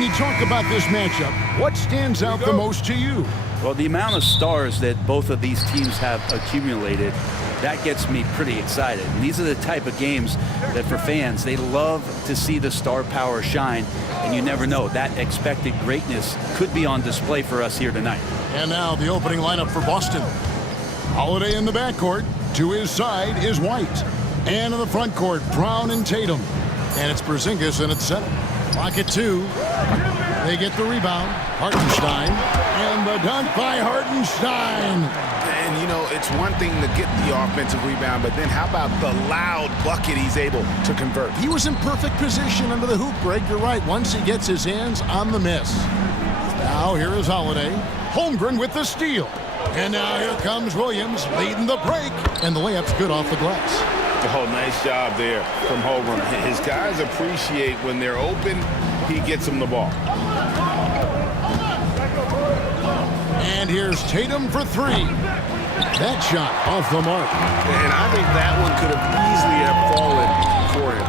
when you talk about this matchup, what stands out the most to you? Well, the amount of stars that both of these teams have accumulated, that gets me pretty excited. And these are the type of games that for fans, they love to see the star power shine. And you never know, that expected greatness could be on display for us here tonight. And now the opening lineup for Boston. Holiday in the backcourt. To his side is White. And in the front court, Brown and Tatum. And it's Porzingis in at center. Clock at 2. They get the rebound. Hartenstein. And the dunk by Hartenstein. And, you know, it's one thing to get the offensive rebound, but then how about the loud bucket he's able to convert? He was in perfect position under the hoop, Greg. You're right. Once he gets his hands on the miss. Now here is Holiday. Holmgren with the steal. And now here comes Williams leading the break. And the layup's good off the glass. Oh, nice job there from Holmgren. His guys appreciate when they're open, he gets them the ball. And here's Tatum for 3. That shot off the mark. And I think that one could have easily have fallen for him.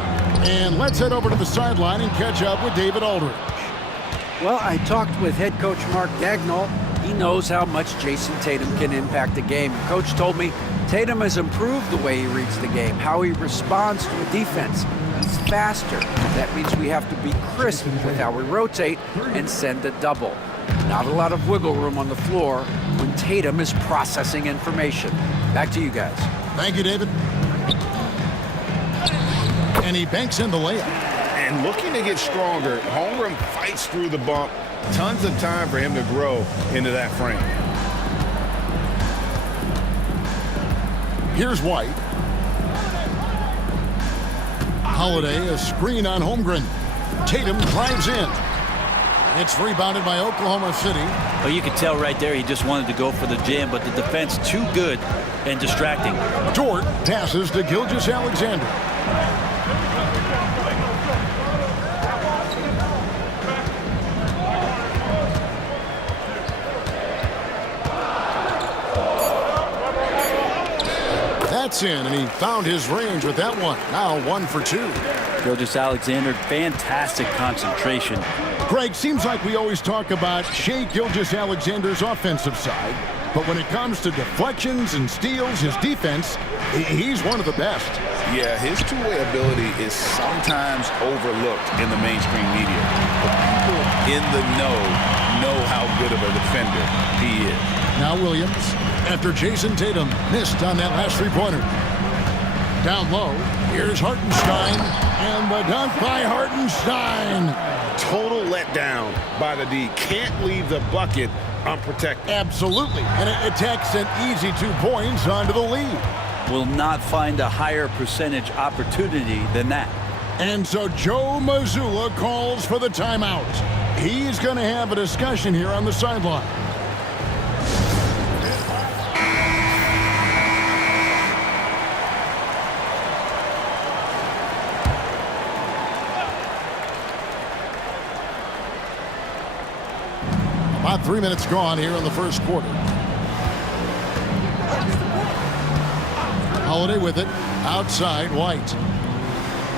And let's head over to the sideline and catch up with David Aldridge. Well, I talked with head coach Mark Dagnall. He knows how much Jason Tatum can impact the game. Coach told me Tatum has improved the way he reads the game, how he responds to a defense. He's faster. That means we have to be crisp with how we rotate and send a double. Not a lot of wiggle room on the floor when Tatum is processing information. Back to you guys. Thank you, David. And he banks in the layup. And looking to get stronger, Holmgren fights through the bump. Tons of time for him to grow into that frame. Here's White. Holiday, a screen on Holmgren. Tatum drives in. It's rebounded by Oklahoma City. Well, you could tell right there he just wanted to go for the jam, but the defense too good and distracting. Dort passes to Gilgeous-Alexander. That's in, and he found his range with that one. Now 1 for 2. Gilgeous-Alexander, fantastic concentration. Greg, seems like we always talk about Shai Gilgeous-Alexander's offensive side, but when it comes to deflections and steals, his defense, he's one of the best. Yeah, his two-way ability is sometimes overlooked in the mainstream media. But people in the know how good of a defender he is. Now Williams, after Jason Tatum missed on that last three-pointer. Down low, here's Hartenstein, and the dunk by Hartenstein. Total letdown by the D. Can't leave the bucket unprotected. Absolutely, and it takes an easy 2 points onto the lead. Will not find a higher percentage opportunity than that. And so Joe Mazzulla calls for the timeout. He's going to have a discussion here on the sideline. About 3 minutes gone here in the first quarter. Holiday with it. Outside, White.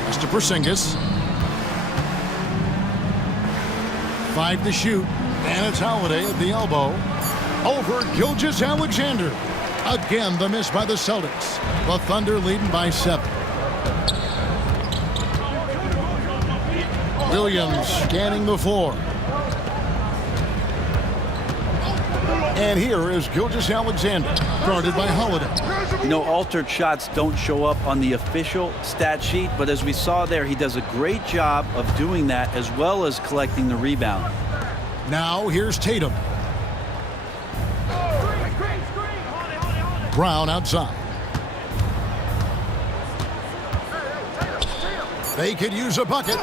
That's to Porzingis. 5 to shoot. And it's Holiday at the elbow. Over Gilgeous-Alexander. Again, the miss by the Celtics. The Thunder leading by 7. Williams scanning the floor. And here is Gilgeous-Alexander, guarded by Holiday. You know, altered shots don't show up on the official stat sheet, but as we saw there, he does a great job of doing that as well as collecting the rebound. Now here's Tatum. Brown outside. They could use a bucket.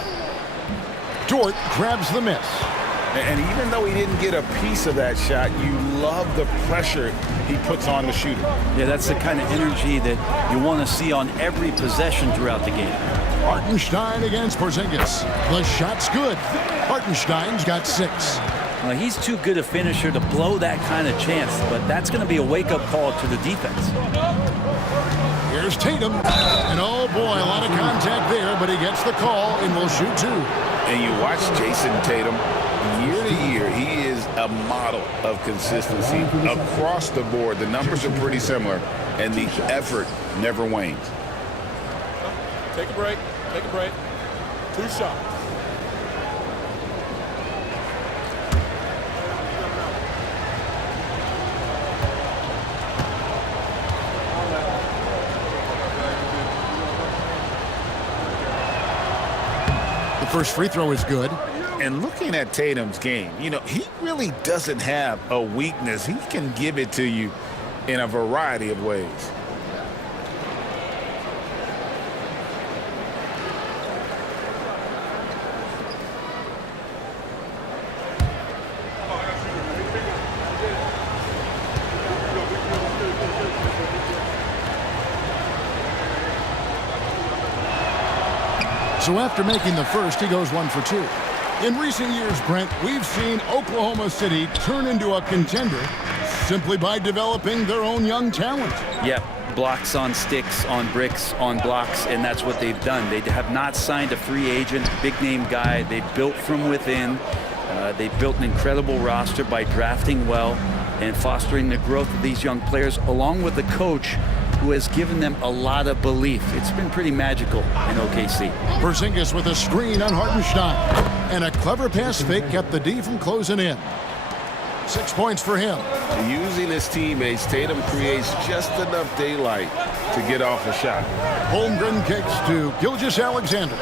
Dort grabs the miss. And even though he didn't get a piece of that shot, you love the pressure he puts on the shooter. Yeah, that's the kind of energy that you want to see on every possession throughout the game. Hartenstein against Porzingis. The shot's good. Hartenstein's got 6. He's too good a finisher to blow that kind of chance, but that's going to be a wake-up call to the defense. Here's Tatum. And oh boy, a lot of contact there, but he gets the call and will shoot two. And you watch Jason Tatum, year to year, he is a model of consistency across the board. The numbers are pretty similar, and the effort never wanes. Take a break. Take a break. 2 shots. The first free throw is good. And looking at Tatum's game, you know, he really doesn't have a weakness. He can give it to you in a variety of ways. So after making the first, he goes 1 for 2. In recent years, Brent, we've seen Oklahoma City turn into a contender simply by developing their own young talent. Yep, blocks on sticks, on bricks, on blocks, and that's what they've done. They have not signed a free agent, big-name guy. They built from within. They built an incredible roster by drafting well and fostering the growth of these young players, along with a coach who has given them a lot of belief. It's been pretty magical in OKC. Porzingis with a screen on Hartenstein. And a clever pass fake kept the D from closing in. 6 points for him. Using his teammates, Tatum creates just enough daylight to get off a shot. Holmgren kicks to Gilgeous-Alexander.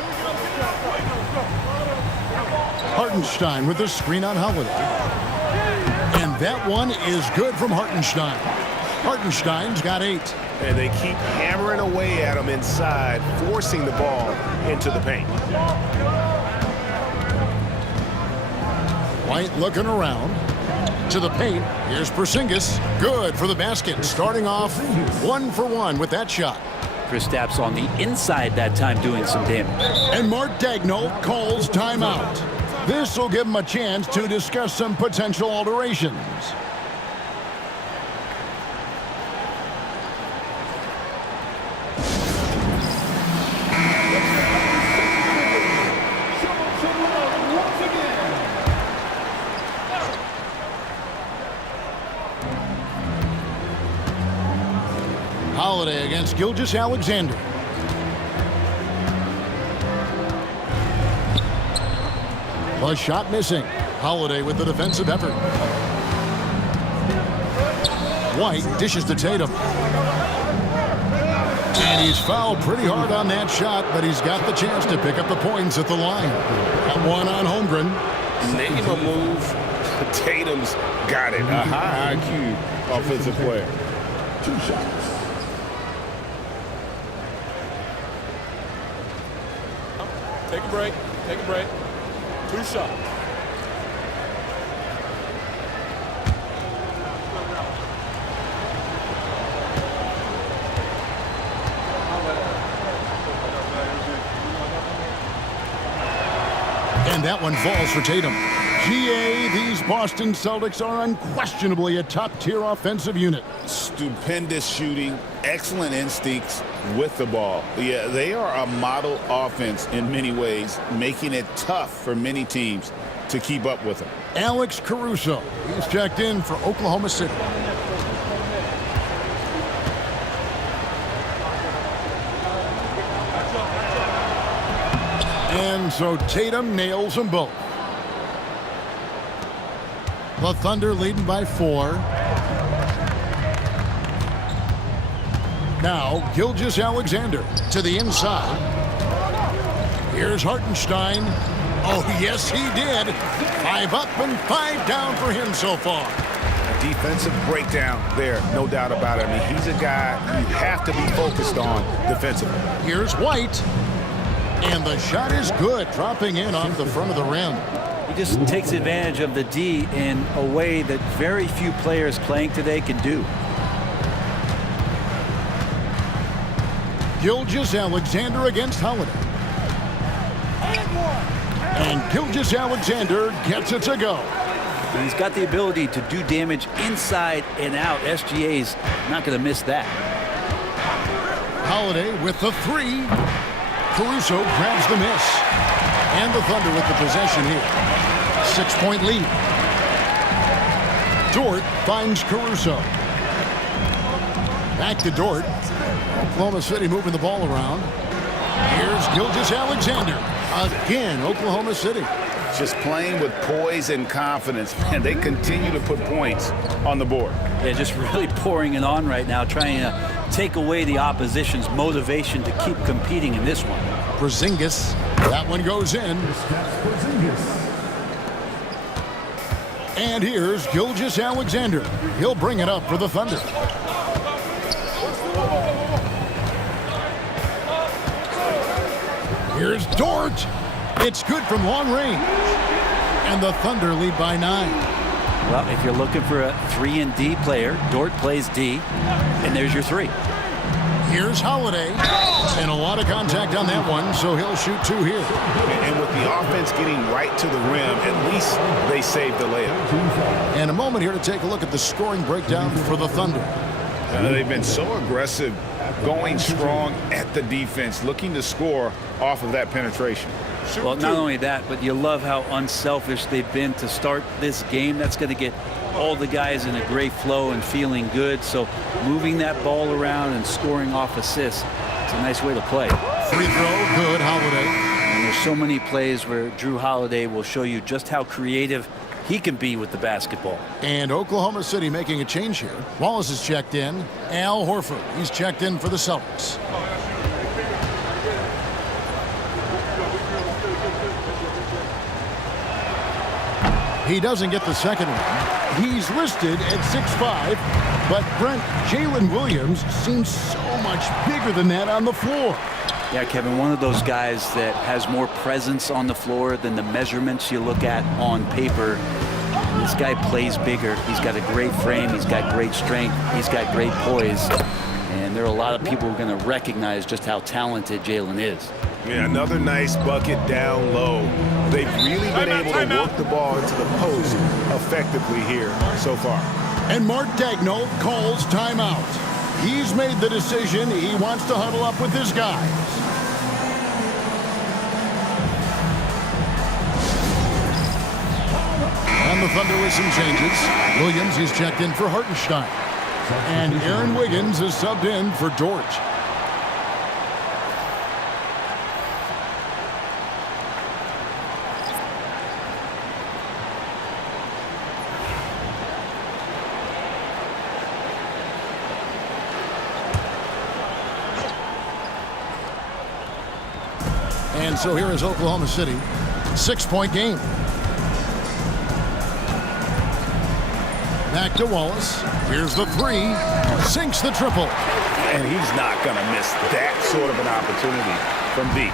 Hartenstein with a screen on Holiday. And that one is good from Hartenstein. Hartenstein's got 8. And they keep hammering away at him inside, forcing the ball into the paint. White looking around to the paint. Here's Porzingis. Good for the basket. Starting off 1 for 1 with that shot. Kristaps on the inside that time doing some damage. And Mark Daigneault calls timeout. This will give him a chance to discuss some potential alterations. Holiday against Gilgeous-Alexander. A shot missing. Holiday with the defensive effort. White dishes to Tatum. And he's fouled pretty hard on that shot, but he's got the chance to pick up the points at the line. That one on Holmgren. Name a move. Tatum's got it. A high IQ offensive player. 2 shots. Take a break. Take a break. 2 shots. And that one falls for Tatum. GA, these Boston Celtics are unquestionably a top-tier offensive unit. Stupendous shooting, excellent instincts with the ball. Yeah, they are a model offense in many ways, making it tough for many teams to keep up with them. Alex Caruso, he's checked in for Oklahoma City. And so Tatum nails them both. The Thunder leading by 4. Now Gilgeous-Alexander to the inside. Here's Hartenstein. Oh, yes, he did. 5 up and 5 down for him so far. A defensive breakdown there, no doubt about it. I mean, he's a guy you have to be focused on defensively. Here's White. And the shot is good, dropping in off the front of the rim. He just takes advantage of the D in a way that very few players playing today can do. Gilgeous-Alexander against Holiday. And Gilgeous-Alexander gets it to go. And he's got the ability to do damage inside and out. SGA's not going to miss that. Holiday with the three. Caruso grabs the miss. And the Thunder with the possession here. 6-point lead. Dort finds Caruso. Back to Dort. Oklahoma City moving the ball around. Here's Gilgeous-Alexander. Again, Oklahoma City. Just playing with poise and confidence, and they continue to put points on the board. Yeah, just really pouring it on right now, trying to take away the opposition's motivation to keep competing in this one. Porzingis. That one goes in. And here's Gilgeous-Alexander. He'll bring it up for the Thunder. Here's Dort. It's good from long range. And the Thunder lead by 9. Well, if you're looking for a 3-and-D player, Dort plays D, and there's your 3. Here's Holiday. And a lot of contact on that one, so he'll shoot 2 here. And with the offense getting right to the rim, at least they saved the layup. And a moment here to take a look at the scoring breakdown for the Thunder. They've been so aggressive, going strong at the defense, looking to score off of that penetration. Well, not only that, but you love how unselfish they've been to start this game. That's going to get all the guys in a great flow and feeling good. So moving that ball around and scoring off assists, it's a nice way to play. Free throw, good, Holiday. And there's so many plays where Drew Holiday will show you just how creative he can be with the basketball. And Oklahoma City making a change here. Wallace is checked in. Al Horford, he's checked in for the Celtics. He doesn't get the second one. He's listed at 6'5", but Brent, Jalen Williams seems so much bigger than that on the floor. Yeah, Kevin, one of those guys that has more presence on the floor than the measurements you look at on paper. This guy plays bigger. He's got a great frame. He's got great strength. He's got great poise. And there are a lot of people who are going to recognize just how talented Jalen is. Yeah, another nice bucket down low. They've really been able to work the ball into the post effectively here so far. And Mark Daigneault calls timeout. He's made the decision. He wants to huddle up with his guys. And the Thunder with some changes. Williams is checked in for Hartenstein. And Aaron Wiggins is subbed in for Dort. And so here is Oklahoma City. 6-point game. Back to Wallace. Here's the 3. Sinks the triple. And he's not going to miss that sort of an opportunity from deep.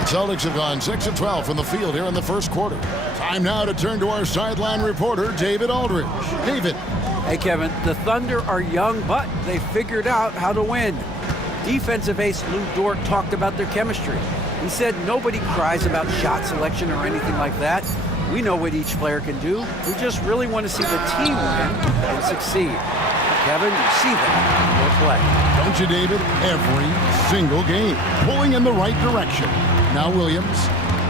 The Celtics have gone 6 of 12 from the field here in the first quarter. Time now to turn to our sideline reporter, David Aldridge. David. Hey, Kevin, the Thunder are young, but they figured out how to win. Defensive ace Lou Dort talked about their chemistry. He said nobody cries about shot selection or anything like that. We know what each player can do. We just really want to see the team win and succeed. Kevin, you see that in your play. Don't you, David? Every single game. Pulling in the right direction. Now Williams,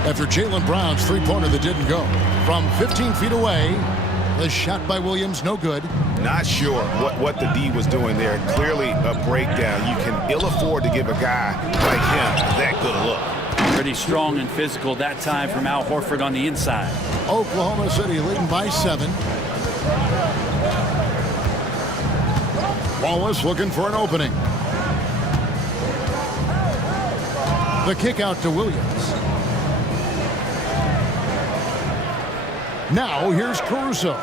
after Jaylen Brown's three-pointer that didn't go. From 15 feet away, the shot by Williams, no good. Not sure what the D was doing there. Clearly a breakdown. You can ill afford to give a guy like him that good a look. Pretty strong and physical that time from Al Horford on the inside. Oklahoma City leading by 7. Wallace looking for an opening. The kick out to Williams. Now here's Caruso.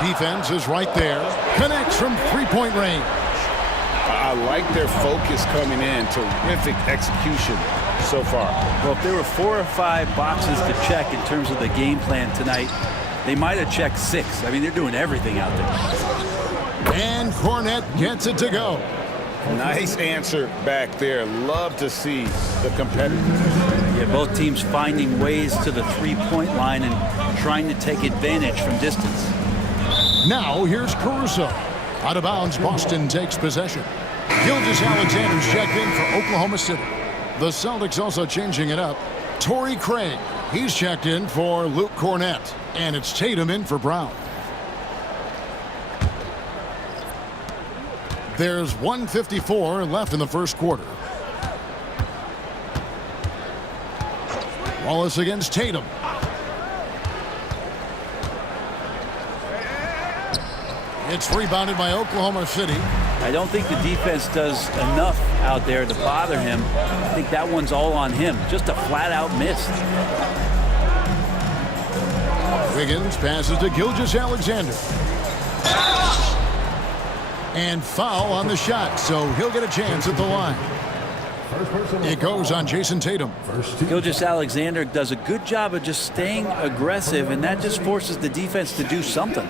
Defense is right there. Connects from three-point range. I like their focus coming in. Terrific execution so far. Well, if there were 4 or 5 boxes to check in terms of the game plan tonight, they might have checked 6. I mean, they're doing everything out there. And Cornette gets it to go. Nice answer back there. Love to see the competitors. Yeah, both teams finding ways to the three-point line and trying to take advantage from distance. Now here's Caruso. Out of bounds, Boston takes possession. Gilgeous-Alexander's checked in for Oklahoma City. The Celtics also changing it up. Torrey Craig, he's checked in for Luke Cornett. And it's Tatum in for Brown. There's 1:54 left in the first quarter. Wallace against Tatum. It's rebounded by Oklahoma City. I don't think the defense does enough out there to bother him. I think that one's all on him. Just a flat-out miss. Wiggins passes to Gilgeous-Alexander. And foul on the shot, so he'll get a chance at the line. It goes on Jason Tatum. Gilgeous-Alexander does a good job of just staying aggressive, and that just forces the defense to do something.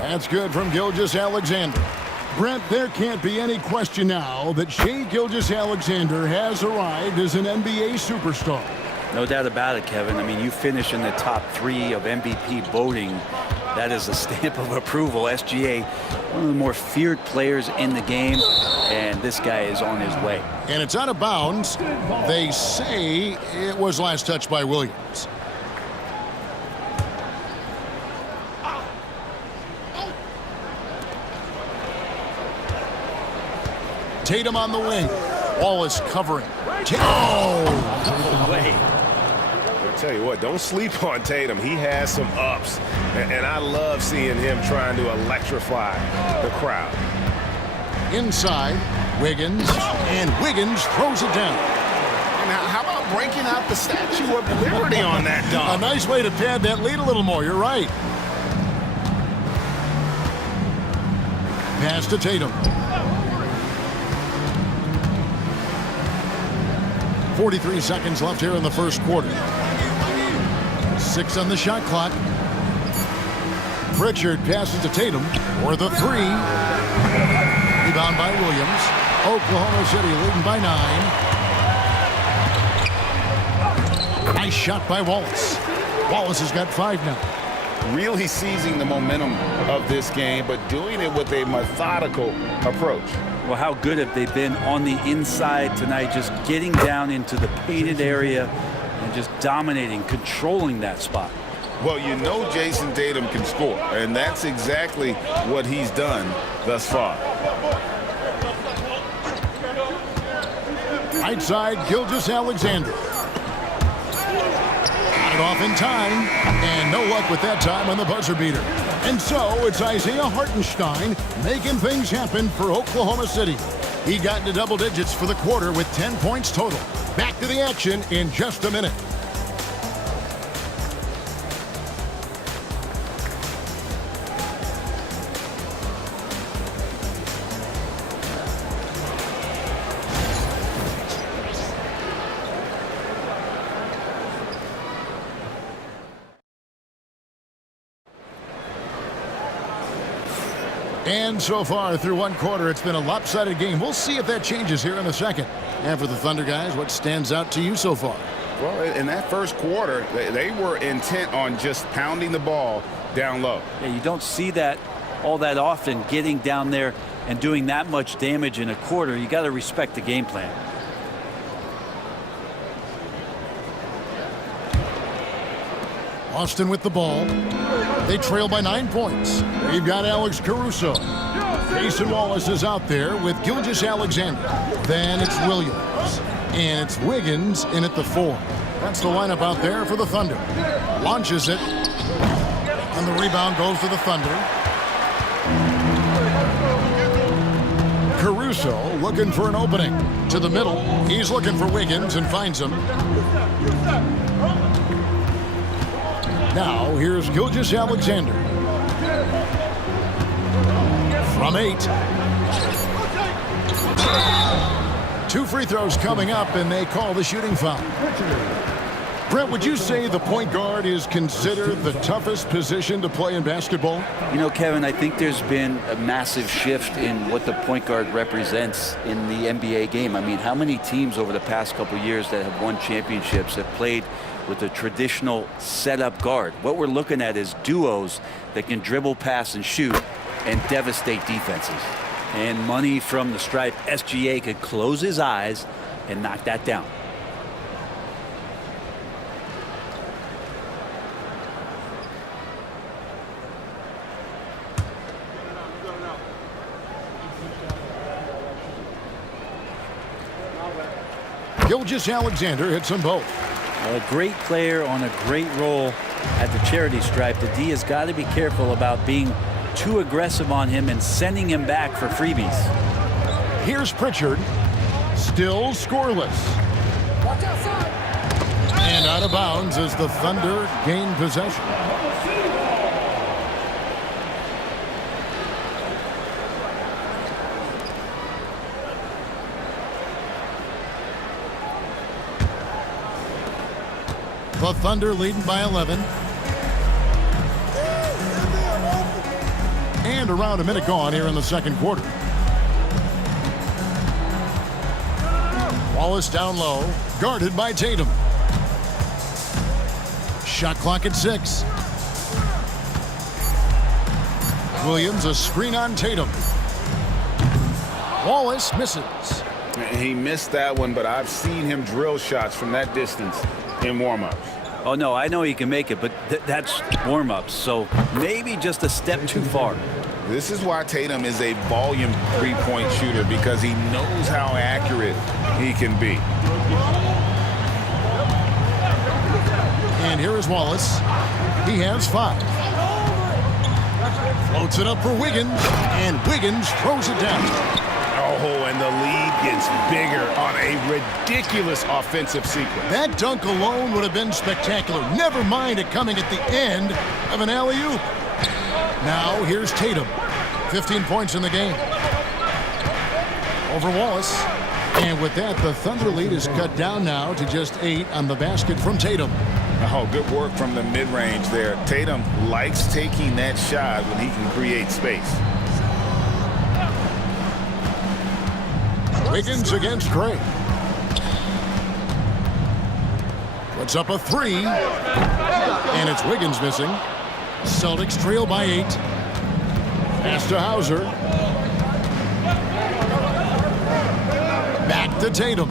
That's good from Gilgeous-Alexander. Brent, there can't be any question now that Shai Gilgeous-Alexander has arrived as an NBA superstar. No doubt about it, Kevin. I mean, you finish in the top 3 of MVP voting. That is a stamp of approval. SGA, one of the more feared players in the game, and this guy is on his way. And it's out of bounds. They say it was last touched by Williams. Tatum on the wing. Wallace covering. Oh! Wait. I'll tell you what, don't sleep on Tatum. He has some ups, and I love seeing him trying to electrify the crowd. Inside, Wiggins, and Wiggins throws it down. Now, how about breaking out the Statue of Liberty on that A dunk? nice way to pad that lead a little more. You're right. Pass to Tatum. 43 seconds left here in the first quarter. 6 on the shot clock. Pritchard passes to Tatum for the 3. Rebound by Williams. Oklahoma City leading by 9. Nice shot by Wallace. Wallace has got 5 now. Really seizing the momentum of this game, but doing it with a methodical approach. Well, how good have they been on the inside tonight, just getting down into the painted area and just dominating, controlling that spot. Well, you know Jason Tatum can score, and that's exactly what he's done thus far. Right side, Gilgeous-Alexander. Got it off in time, and no luck with that time on the buzzer beater. And so it's Isaiah Hartenstein making things happen for Oklahoma City. He got into double digits for the quarter with 10 points total. Back to the action in just a minute. And so far through one quarter, it's been a lopsided game. We'll see if that changes here in the second. And for the Thunder guys, what stands out to you so far? Well, in that first quarter, they were intent on just pounding the ball down low. Yeah, you don't see that all that often, getting down there and doing that much damage in a quarter. You got to respect the game plan. Austin with the ball. They trail by 9 points. We've got Alex Caruso. Jason Wallace is out there with Gilgeous-Alexander. Then it's Williams. And it's Wiggins in at the 4. That's the lineup out there for the Thunder. Launches it. And the rebound goes to the Thunder. Caruso looking for an opening. To the middle. He's looking for Wiggins and finds him. Now, here's Gilgeous-Alexander. From 8. 2 free throws coming up, and they call the shooting foul. Brett, would you say the point guard is considered the toughest position to play in basketball? You know, Kevin, I think there's been a massive shift in what the point guard represents in the NBA game. I mean, how many teams over the past couple years that have won championships have played with a traditional setup guard? What we're looking at is duos that can dribble, pass, and shoot and devastate defenses. And money from the stripe, SGA could close his eyes and knock that down. Gilgeous-Alexander hits them both. A great player on a great role at the charity stripe. The D has got to be careful about being too aggressive on him and sending him back for freebies. Here's Pritchard. Still scoreless. And out of bounds as the Thunder gain possession. The Thunder leading by 11. And around a minute gone here in the second quarter. Wallace down low, guarded by Tatum. Shot clock at 6. Williams a screen on Tatum. Wallace misses. He missed that one, but I've seen him drill shots from that distance in warm-ups. Oh, no, I know he can make it, but that's warm-ups, so maybe just a step too far. This is why Tatum is a volume three-point shooter, because he knows how accurate he can be. And here is Wallace. He has 5. Floats it up for Wiggins, and Wiggins throws it down. Oh, and the lead gets bigger on a ridiculous offensive sequence. That dunk alone would have been spectacular. Never mind it coming at the end of an alley-oop. Now here's Tatum. 15 points in the game. Over Wallace. And with that, the Thunder lead is cut down now to just 8 on the basket from Tatum. Oh, good work from the mid-range there. Tatum likes taking that shot when he can create space. Wiggins against Gray. Puts up a 3. And it's Wiggins missing. Celtics trail by 8. Pass to Hauser. Back to Tatum.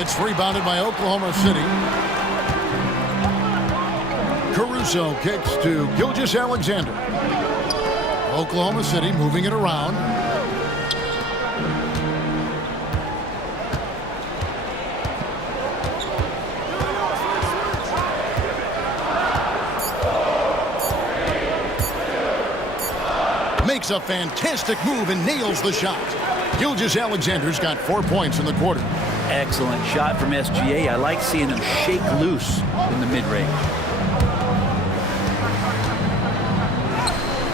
It's rebounded by Oklahoma City. Caruso kicks to Gilgeous-Alexander. Oklahoma City moving it around. Makes a fantastic move and nails the shot. Gilgeous-Alexander's got 4 points in the quarter. Excellent shot from SGA. I like seeing him shake loose in the mid-range.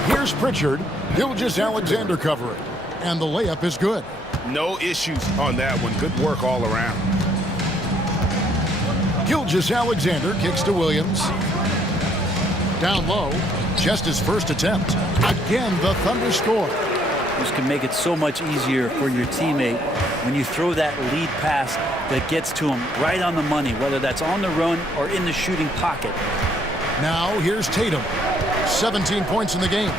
Here's Pritchard. Gilgeous-Alexander covering. And the layup is good. No issues on that one. Good work all around. Gilgeous-Alexander kicks to Williams. Down low. Just his first attempt. Again, the Thunder score. This can make it so much easier for your teammate when you throw that lead pass that gets to him right on the money, whether that's on the run or in the shooting pocket. Now here's Tatum. 17 points in the game.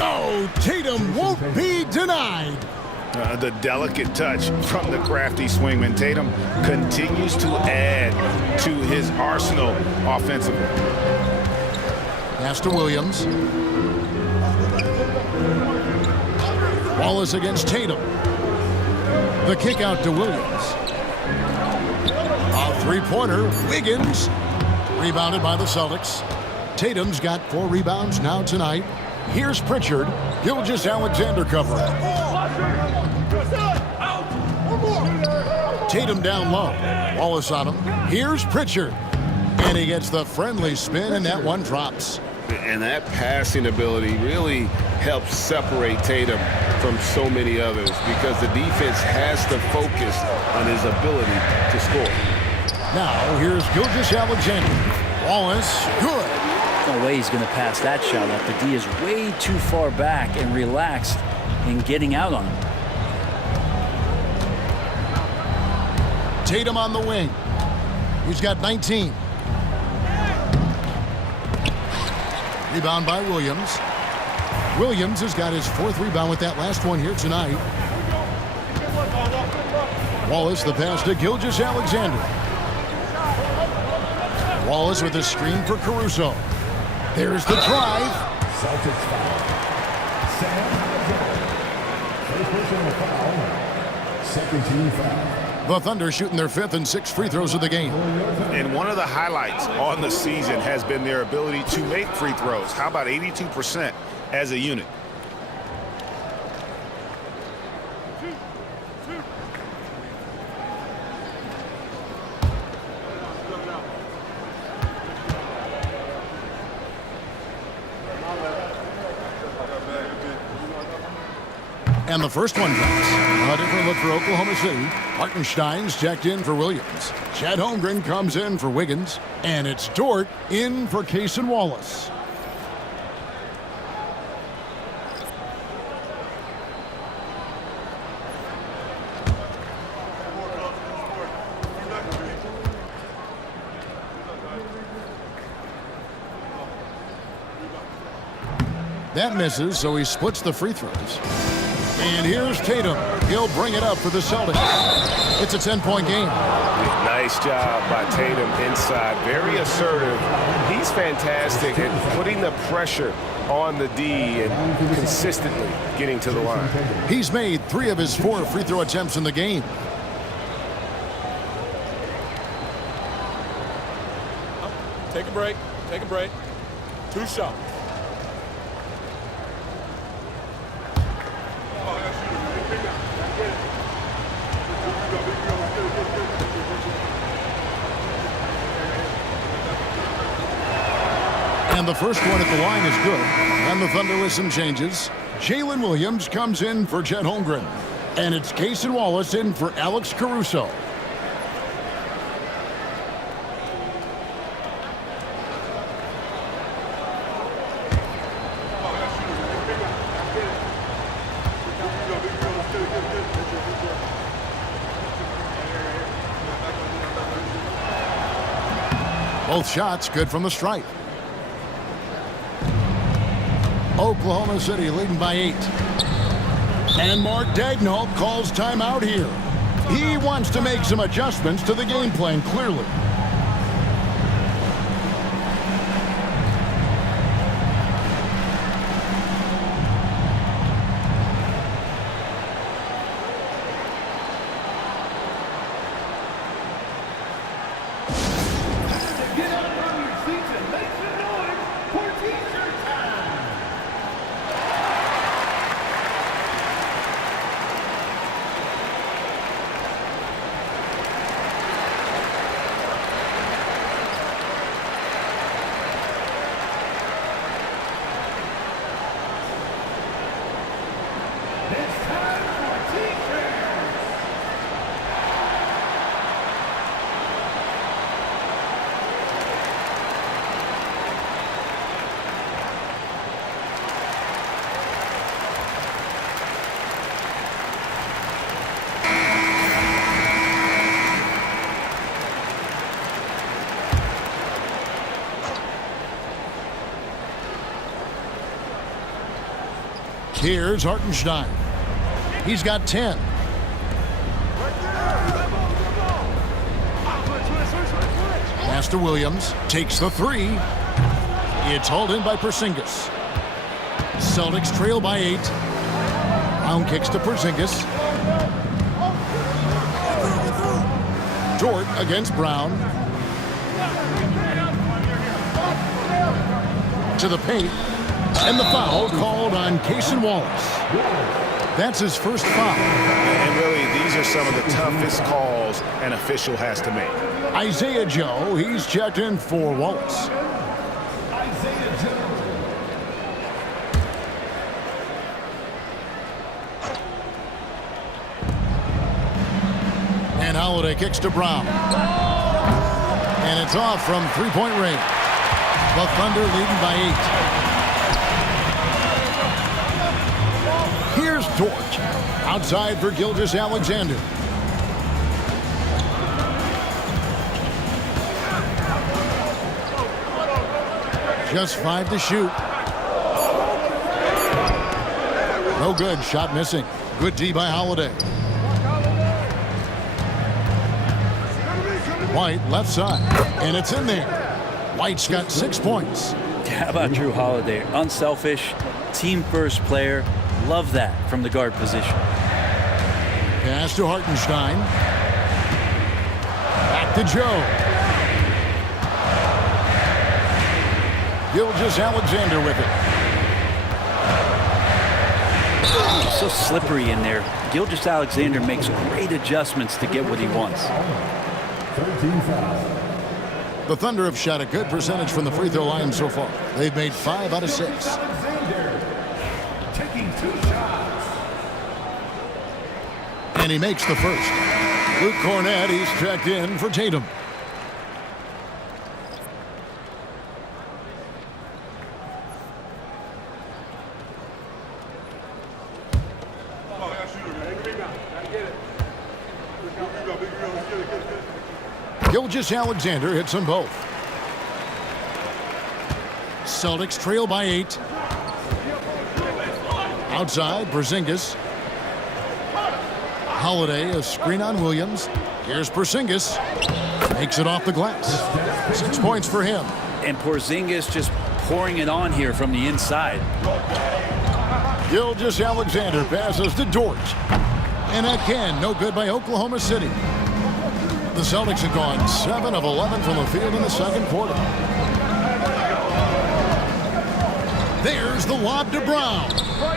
Oh, Tatum won't be denied. The delicate touch from the crafty swingman. Tatum continues to add to his arsenal offensively. Pass to Williams. Wallace against Tatum. The kick out to Williams. A three-pointer. Wiggins. Rebounded by the Celtics. Tatum's got 4 rebounds now tonight. Here's Pritchard. Gilgeous-Alexander covering. Tatum down low. Wallace on him. Here's Pritchard. And he gets the friendly spin, and that one drops. And that passing ability really helps separate Tatum from so many others because the defense has to focus on his ability to score. Now, here's Gilgeous-Alexander. Wallace, good. No way he's going to pass that shot up. The D is way too far back and relaxed in getting out on him. Tatum on the wing. He's got 19. Rebound by Williams. Williams has got his 4th rebound with that last one here tonight. Wallace the pass to Gilgeous-Alexander. Wallace with a screen for Caruso. There's the drive. Celtics foul. First personal foul. Second team foul. The Thunder shooting their 5th and 6th free throws of the game. And one of the highlights on the season has been their ability to make free throws. How about 82% as a unit? And the first one drops. A different look for Oklahoma City. Hartenstein's checked in for Williams. Chet Holmgren comes in for Wiggins. And it's Dort in for Cason Wallace. That misses, so he splits the free throws. And here's Tatum. He'll bring it up for the Celtics. It's a 10-point game. Nice job by Tatum inside. Very assertive. He's fantastic at putting the pressure on the D and consistently getting to the line. He's made 3 of his 4 free throw attempts in the game. Take a break. Take a break. 2 shots. And the first one at the line is good. And the Thunder with some changes. Jalen Williams comes in for Chet Holmgren. And it's Cason Wallace in for Alex Caruso. Both shots good from the stripe. Oklahoma City leading by 8. And Mark Daigneault calls timeout here. He wants to make some adjustments to the game plan, clearly. Here's Hartenstein. He's got 10. Pass to Williams. Takes the 3. It's hauled in by Porzingis. Celtics trail by 8. Brown kicks to Porzingis. Dort against Brown. To the paint. And the foul called on Cason Wallace. That's his first foul. And really, these are some of the toughest calls an official has to make. Isaiah Joe, he's checked in for Wallace. And Holiday kicks to Brown. And it's off from three-point range. The Thunder leading by 8. Here's Dort. Outside for Gilgeous-Alexander. Just 5 to shoot. No good. Shot missing. Good D by Holiday. White left side. And it's in there. White's got 6 points. How about Drew Holiday? Unselfish, team-first player. Love that from the guard position. Pass to Hartenstein. Back to Joe. Gilgeous-Alexander with it. So slippery in there. Gilgeous-Alexander makes great adjustments to get what he wants. 13 fouls. The Thunder have shot a good percentage from the free throw line so far. They've made 5 out of 6. Alexander taking 2 shots. And he makes the first. Luke Cornett, he's checked in for Tatum. Gilgeous-Alexander hits them both. Celtics trail by 8. Outside, Porzingis. Holiday, a screen on Williams. Here's Porzingis. Makes it off the glass. 6 points for him. And Porzingis just pouring it on here from the inside. Gilgeous-Alexander passes to Dort. And again, no good by Oklahoma City. The Celtics have gone 7 of 11 from the field in the second quarter. There's the lob to Brown.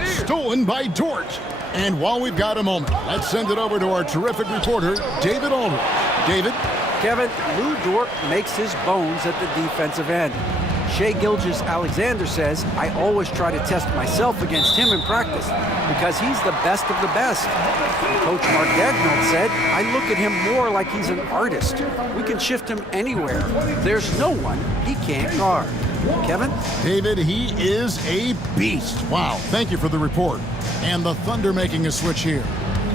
Stolen by Dort. And while we've got a moment, let's send it over to our terrific reporter, David Aldridge. David? Kevin, Lou Dort makes his bones at the defensive end. Shai Gilgeous-Alexander says, I always try to test myself against him in practice because he's the best of the best. Coach Mark Dagnall said, I look at him more like he's an artist. We can shift him anywhere. There's no one he can't guard. Kevin? David, he is a beast. Wow, thank you for the report. And the Thunder making a switch here.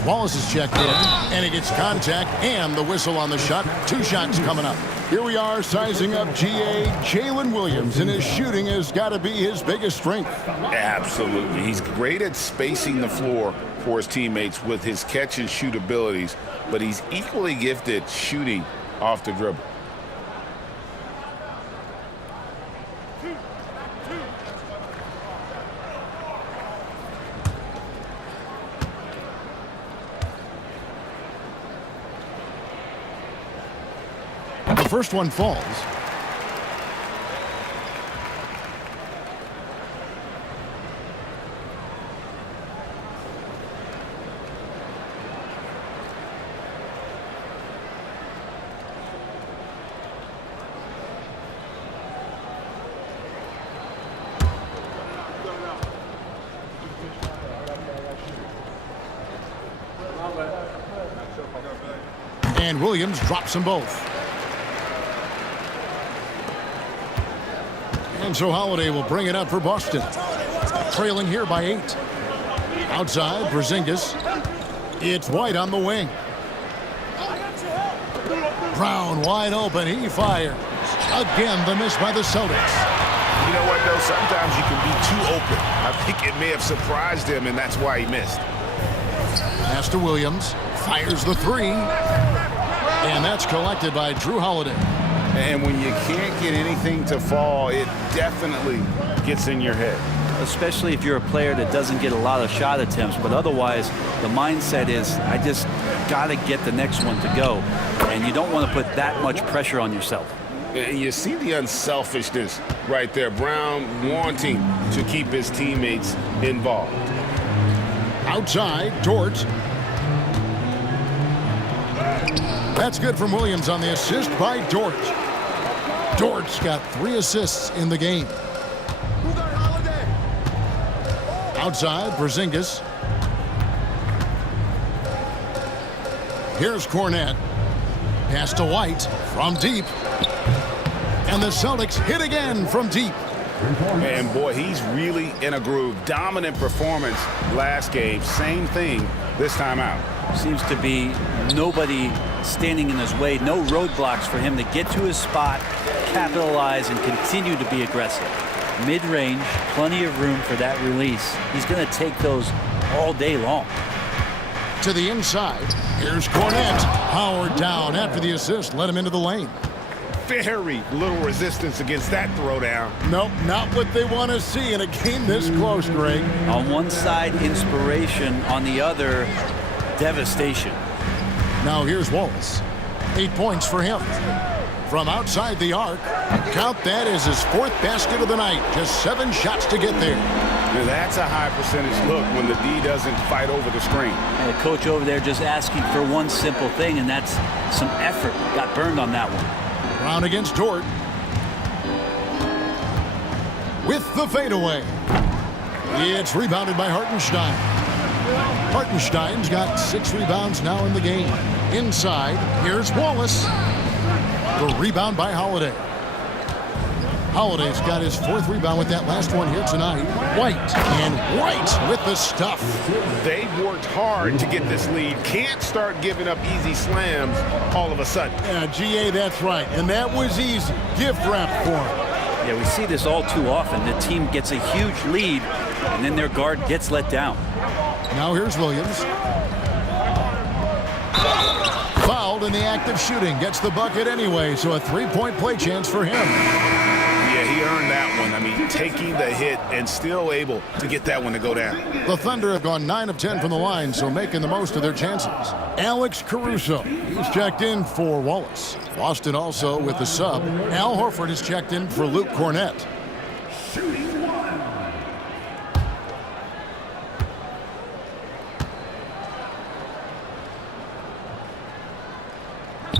Wallace is checked in, and he gets contact and the whistle on the shot. 2 shots coming up. Here we are sizing up GA Jalen Williams, and his shooting has got to be his biggest strength. Absolutely. He's great at spacing the floor for his teammates with his catch and shoot abilities, but he's equally gifted shooting off the dribble. The first one falls. And Williams drops them both. And so Holiday will bring it up for Boston. Trailing here by 8. Outside, Porzingis. It's White on the wing. Brown wide open. He fires. Again, the miss by the Celtics. You know what, though? Sometimes you can be too open. I think it may have surprised him, and that's why he missed. Pass to Williams. Fires the 3. And that's collected by Drew Holiday. And when you can't get anything to fall, it definitely gets in your head. Especially if you're a player that doesn't get a lot of shot attempts, but otherwise the mindset is, I just got to get the next one to go. And you don't want to put that much pressure on yourself. And you see the unselfishness right there. Brown wanting to keep his teammates involved. Outside, Dort. That's good from Williams on the assist by Dort. Dort's got 3 assists in the game. Outside, Porzingis. Here's Cornette. Pass to White from deep. And the Celtics hit again from deep. And boy, he's really in a groove. Dominant performance last game. Same thing this time out. Seems to be nobody standing in his way. No roadblocks for him to get to his spot, capitalize, and continue to be aggressive. Mid-range, plenty of room for that release. He's going to take those all day long. To the inside. Here's Cornette. Howard down after the assist. Let him into the lane. Very little resistance against that throwdown. Nope, not what they want to see in a game this close, Greg. On one side, inspiration. On the other, devastation. Now here's Wallace. 8 points for him. From outside the arc, count that as his 4th basket of the night. Just 7 shots to get there. Now that's a high percentage look when the D doesn't fight over the screen. And the coach over there just asking for one simple thing, and that's some effort. Got burned on that one. Brown against Dort. With the fadeaway. It's rebounded by Hartenstein. Hartenstein's got 6 rebounds now in the game. Inside, here's Wallace. The rebound by Holiday. Holiday's got his 4th rebound with that last one here tonight. White, and White with the stuff. They've worked hard to get this lead. Can't start giving up easy slams all of a sudden. Yeah, GA, that's right. And that was easy. Gift wrap for him. Yeah, we see this all too often. The team gets a huge lead, and then their guard gets let down. Now here's Williams. Fouled in the act of shooting. Gets the bucket anyway, so a 3-point play chance for him. Yeah, he earned that one. I mean, taking the hit and still able to get that one to go down. The Thunder have gone 9 of 10 from the line, so making the most of their chances. Alex Caruso, he's checked in for Wallace. Boston also with the sub. Al Horford is checked in for Luke Cornette.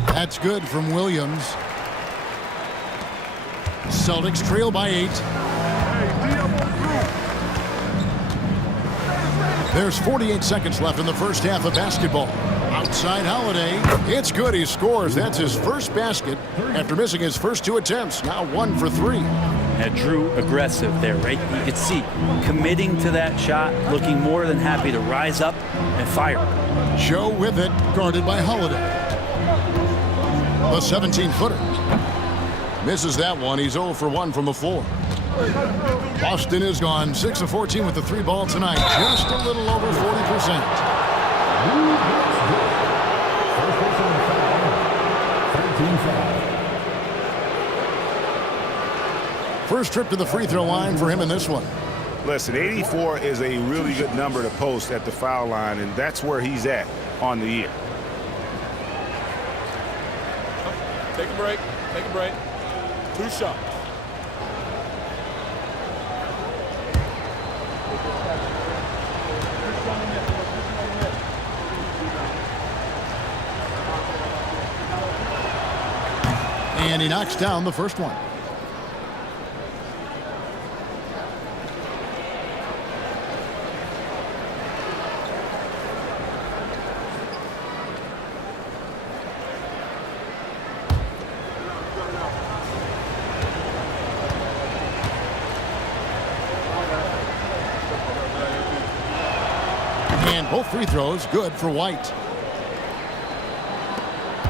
That's good from Williams. Celtics trail by 8. There's 48 seconds left in the first half of basketball. Outside Holiday. It's good. He scores. That's his first basket after missing his first 2 attempts. Now 1 for 3. That Drew aggressive there, right? You could see committing to that shot, looking more than happy to rise up and fire. Joe with it, guarded by Holiday. The 17-footer. Misses that one. He's 0 for 1 from the floor. Boston is gone 6 of 14 with the 3 ball tonight. Just a little over 40%. First trip to the free throw line for him in this one. Listen, 84 is a really good number to post at the foul line, and that's where he's at on the year. Take a break. Take a break. 2 shots. And he knocks down the first one. And both free throws good for White.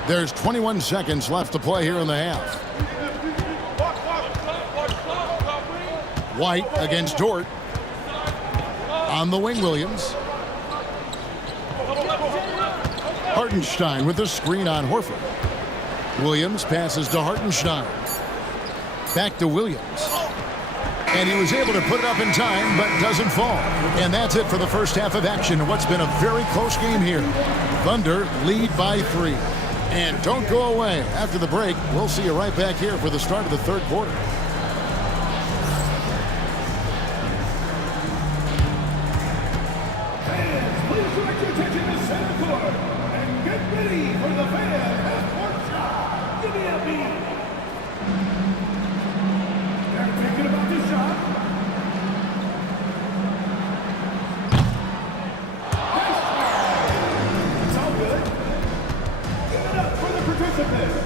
There's 21 seconds left to play here in the half. White against Dort. On the wing, Williams. Hartenstein with the screen on Horford. Williams passes to Hartenstein. Back to Williams. And he was able to put it up in time, but doesn't fall. And that's it for the first half of action. What's been a very close game here. Thunder lead by 3. And don't go away. After the break, we'll see you right back here for the start of the third quarter. Fans, please direct your attention to center court and get ready for the fan half-court shot. Give me a beat. They're thinking about this shot. Nice try. It's all good. Give it up for the participants.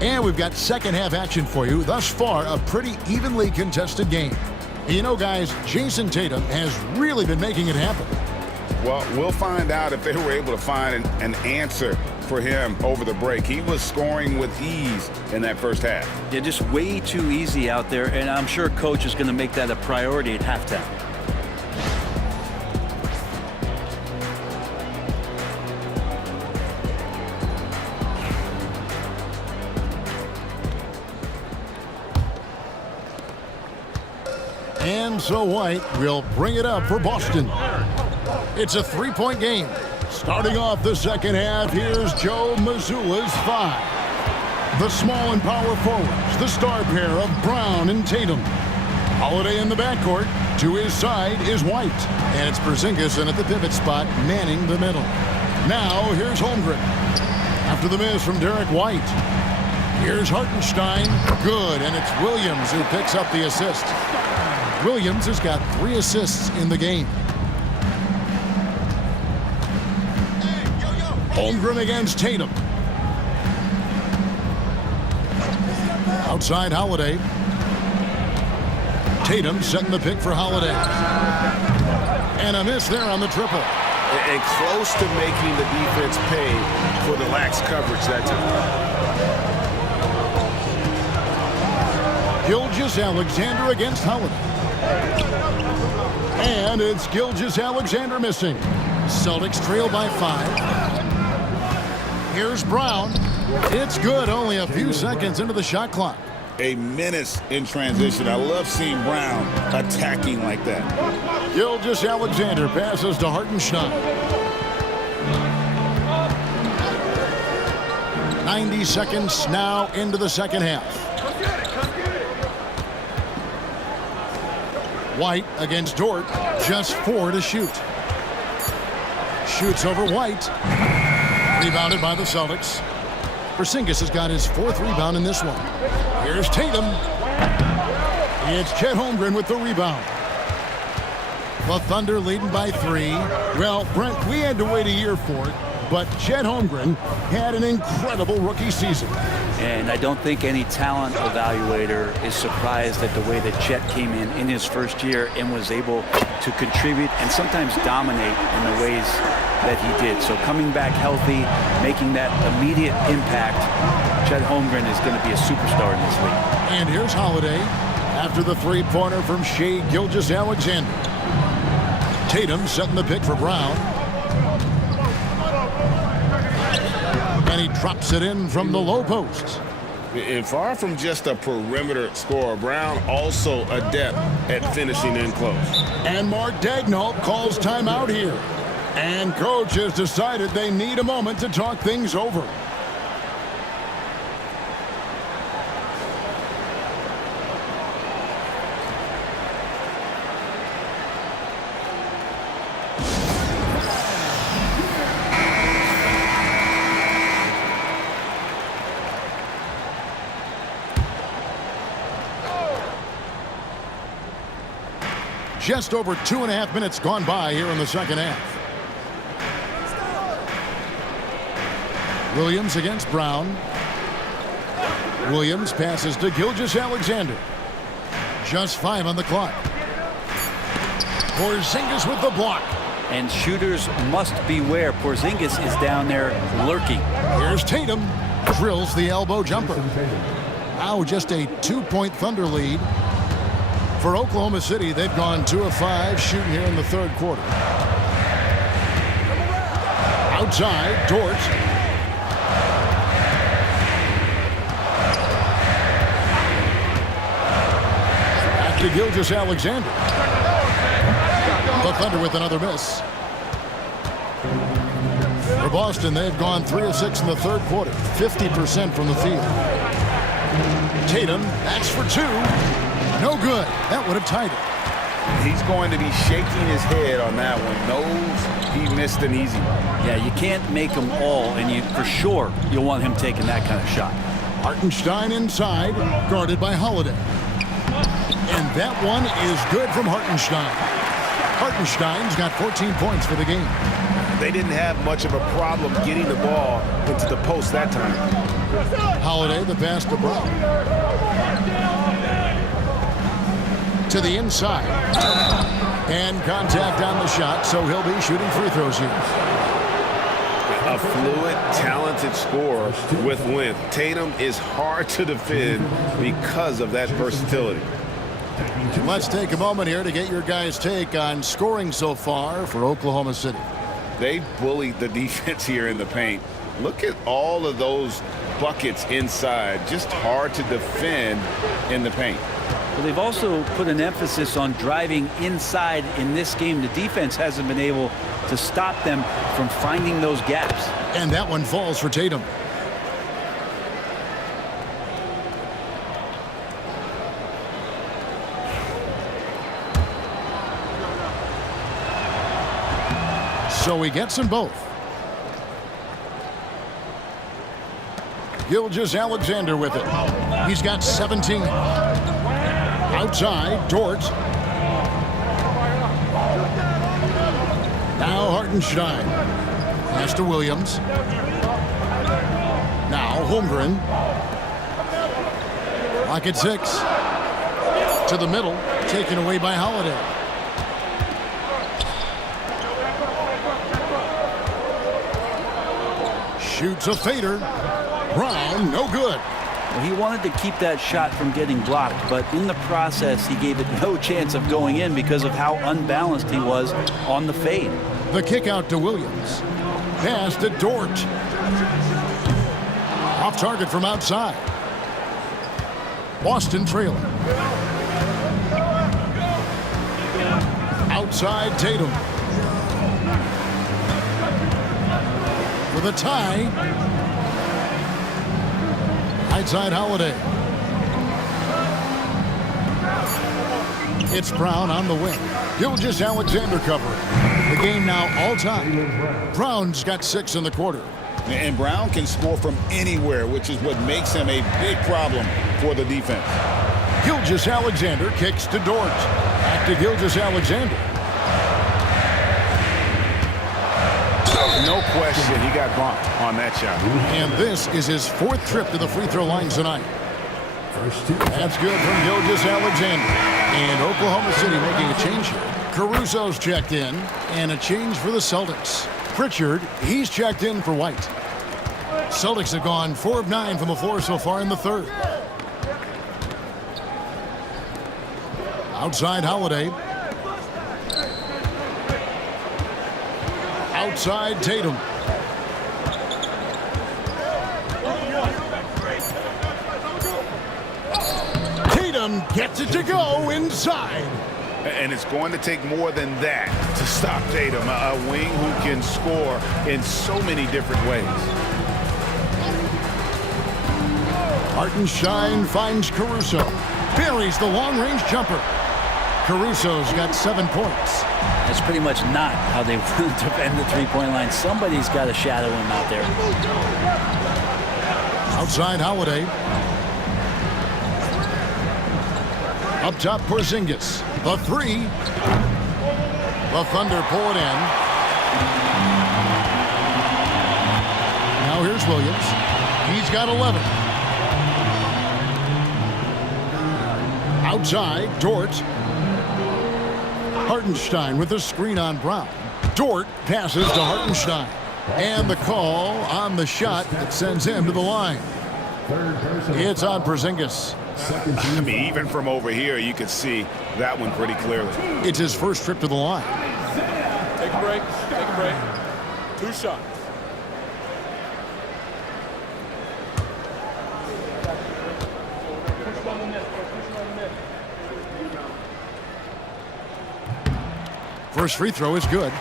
And we've got second half action for you. Thus far, a pretty evenly contested game. And you know, guys, Jason Tatum has really been making it happen. Well, we'll find out if they were able to find an answer for him over the break. He was scoring with ease in that first half. Yeah, just way too easy out there, and I'm sure coach is going to make that a priority at halftime. And so White will bring it up for Boston. It's a three-point game. Starting off the second half, here's Joe Mazzulla's 5. The small and power forwards, the star pair of Brown and Tatum. Holiday in the backcourt. To his side is White. And it's Porzingis in at the pivot spot, manning the middle. Now, here's Holmgren. After the miss from Derek White. Here's Hartenstein. Good, and it's Williams who picks up the assist. Williams has got 3 assists in the game. Holmgren against Tatum. Outside Holiday. Tatum setting the pick for Holiday. And a miss there on the triple. And close to making the defense pay for the lax coverage that time. Gilgeous-Alexander against Holiday. And it's Gilgeous-Alexander missing. Celtics trail by 5. Here's Brown. It's good, only a few seconds into the shot clock. A menace in transition. I love seeing Brown attacking like that. Gilgeous-Alexander passes to Hartenstein. 90 seconds now into the second half. White against Dort, just 4 to shoot. Shoots over White. Rebounded by the Celtics. Porzingis has got his 4th rebound in this one. Here's Tatum. It's Chet Holmgren with the rebound. The Thunder leading by 3. Well, Brent, we had to wait a year for it, but Chet Holmgren had an incredible rookie season. And I don't think any talent evaluator is surprised at the way that Chet came in his first year and was able to contribute and sometimes dominate in the ways that he did. So coming back healthy, making that immediate impact, Chet Holmgren is going to be a superstar in this league. And here's Holiday after the three-pointer from Shai Gilgeous-Alexander. Tatum setting the pick for Brown. And he drops it in from the low post. And far from just a perimeter scorer, Brown also adept at finishing in close. And Mark Daigneault calls timeout here. And coach has decided they need a moment to talk things over. Just over 2.5 minutes gone by here in the second half. Williams against Brown. Williams passes to Gilgeous-Alexander. Just 5 on the clock. Porzingis with the block. And shooters must beware. Porzingis is down there lurking. Here's Tatum. Drills the elbow jumper. Now just a 2-point Thunder lead. For Oklahoma City, they've gone 2 of 5 shooting here in the third quarter. Outside, Dort. Back to Gilgeous-Alexander. The Thunder with another miss. For Boston, they've gone 3 of 6 in the third quarter, 50% from the field. Tatum, that's for 2. No good. That would have tied it. He's going to be shaking his head on that one. Knows he missed an easy one. Yeah, you can't make them all, and for sure you'll want him taking that kind of shot. Hartenstein inside, guarded by Holiday. And that one is good from Hartenstein. Hartenstein's got 14 points for the game. They didn't have much of a problem getting the ball into the post that time. Holiday, the pass to Brown. To the inside. And contact on the shot, so he'll be shooting free throws here. A fluid, talented scorer with length. Tatum is hard to defend because of that versatility. Let's take a moment here to get your guys' take on scoring so far for Oklahoma City. They bullied the defense here in the paint. Look at all of those buckets inside. Just hard to defend in the paint. Well, they've also put an emphasis on driving inside in this game. The defense hasn't been able to stop them from finding those gaps. And that one falls for Tatum. So he gets them both. Gilgeous-Alexander with it. He's got 17. Outside, Dort. Now Hartenstein. Pass to Williams. Now Holmgren. Clock at 6. To the middle. Taken away by Holiday. Shoots a fader. Brown, no good. Well, he wanted to keep that shot from getting blocked, but in the process, he gave it no chance of going in because of how unbalanced he was on the fade. The kick out to Williams. Pass to Dort. Off target from outside. Boston trailing. Outside Tatum. For the tie. Outside Holiday. It's Brown on the wing. Gilgeous-Alexander covering. The game now all time. Brown's got 6 in the quarter. And Brown can score from anywhere, which is what makes him a big problem for the defense. Gilgeous-Alexander kicks to Dort. Back to Gilgeous-Alexander. No question, he got bumped on that shot. And this is his 4th trip to the free throw line tonight. That's good from Gilgeous-Alexander. And Oklahoma City making a change here. Caruso's checked in, and a change for the Celtics. Pritchard, he's checked in for White. Celtics have gone 4 of 9 from the floor so far in the third. Outside Holiday. Outside Tatum. Tatum gets it to go inside. And it's going to take more than that to stop Tatum, a wing who can score in so many different ways. Hartenstein finds Caruso. Buries the long-range jumper. Caruso's got 7 points. That's pretty much not how they want to defend the three-point line. Somebody's got to shadow him out there. Outside Holiday. Up top, Porzingis. The three. The Thunder pull it in. Now here's Williams. He's got 11. Outside, Dort. Hartenstein with the screen on Brown. Dort passes to Hartenstein. And the call on the shot that sends him to the line. It's on Porzingis. I mean, even from over here, you could see that one pretty clearly. It's his first trip to the line. Take a break. Take a break. 2 shots. First free throw is good.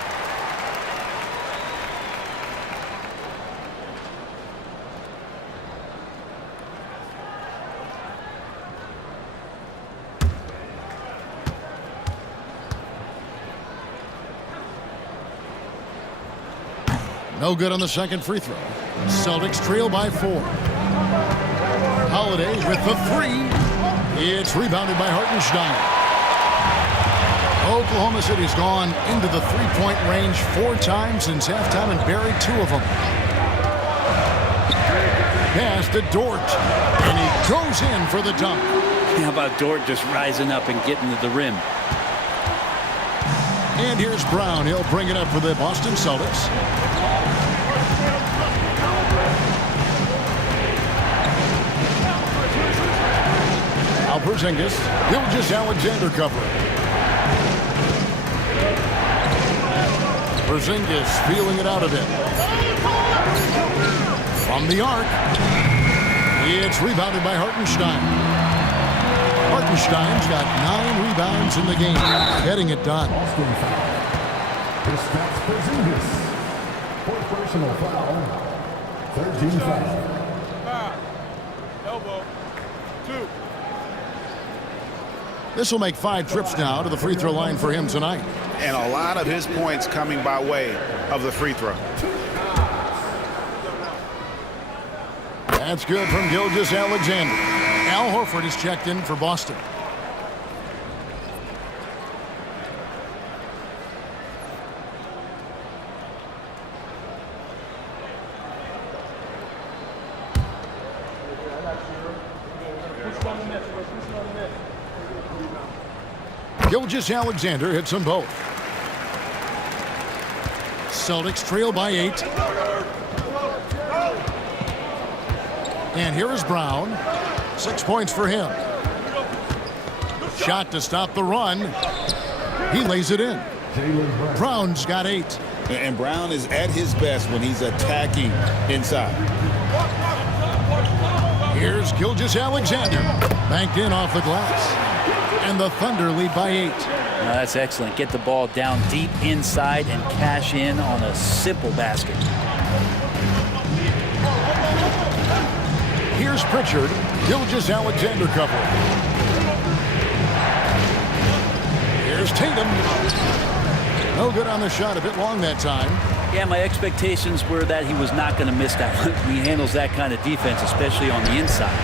No good on the second free throw. Celtics trail by 4. Holiday with the three. It's rebounded by Hartenstein. Oklahoma City's gone into the three-point range 4 times since halftime and buried 2 of them. Pass to Dort, and he goes in for the dunk. How about Dort just rising up and getting to the rim? And here's Brown. He'll bring it up for the Boston Celtics. Now Porzingis. Gilgeous-Alexander covering. Porzingis feeling it out a bit. From the arc. It's rebounded by Hartenstein. Hartenstein's got 9 rebounds in the game. Getting it done. Boston foul. This that's Porzingis. Fourth personal foul. 13 foul. Elbow. 2. This will make 5 trips now to the free throw line for him tonight. And a lot of his points coming by way of the free throw. That's good from Gilgeous-Alexander. Al Horford is checked in for Boston. Gilgeous-Alexander hits them both. Celtics trail by 8. And here is Brown. 6 points for him. Shot to stop the run. He lays it in. Brown's got 8. And Brown is at his best when he's attacking inside. Here's Gilgeous-Alexander. Banked in off the glass. And the Thunder lead by 8. Now that's excellent. Get the ball down deep inside and cash in on a simple basket. Here's Pritchard. Gilgeous-Alexander covering. Here's Tatum. No good on the shot. A bit long that time. Yeah, my expectations were that he was not going to miss that one. He handles that kind of defense, especially on the inside.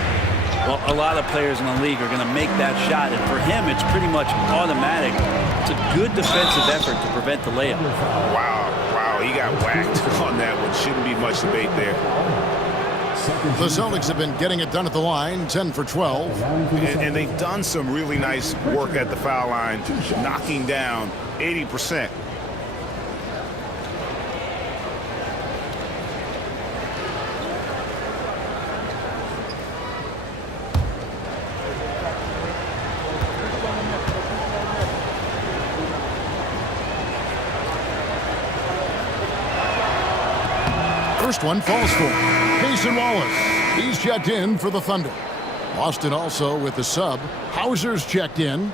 Well, a lot of players in the league are going to make that shot, and for him, it's pretty much automatic. It's a good defensive effort to prevent the layup. Wow, he got whacked on that one. Shouldn't be much debate there. The Celtics have been getting it done at the line, 10 for 12. And they've done some really nice work at the foul line, knocking down 80%. First one falls for Cason Wallace. He's checked in for the Thunder. Boston also with the sub. Hauser's checked in.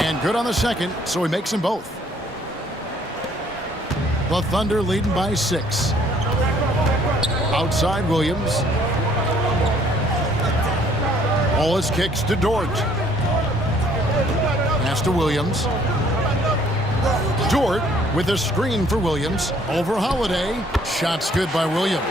And good on the second, so he makes them both. The Thunder leading by 6. Outside Williams. Wallace kicks to Dort. Pass to Williams. Dort with a screen for Williams. Over Holiday. Shot's good by Williams.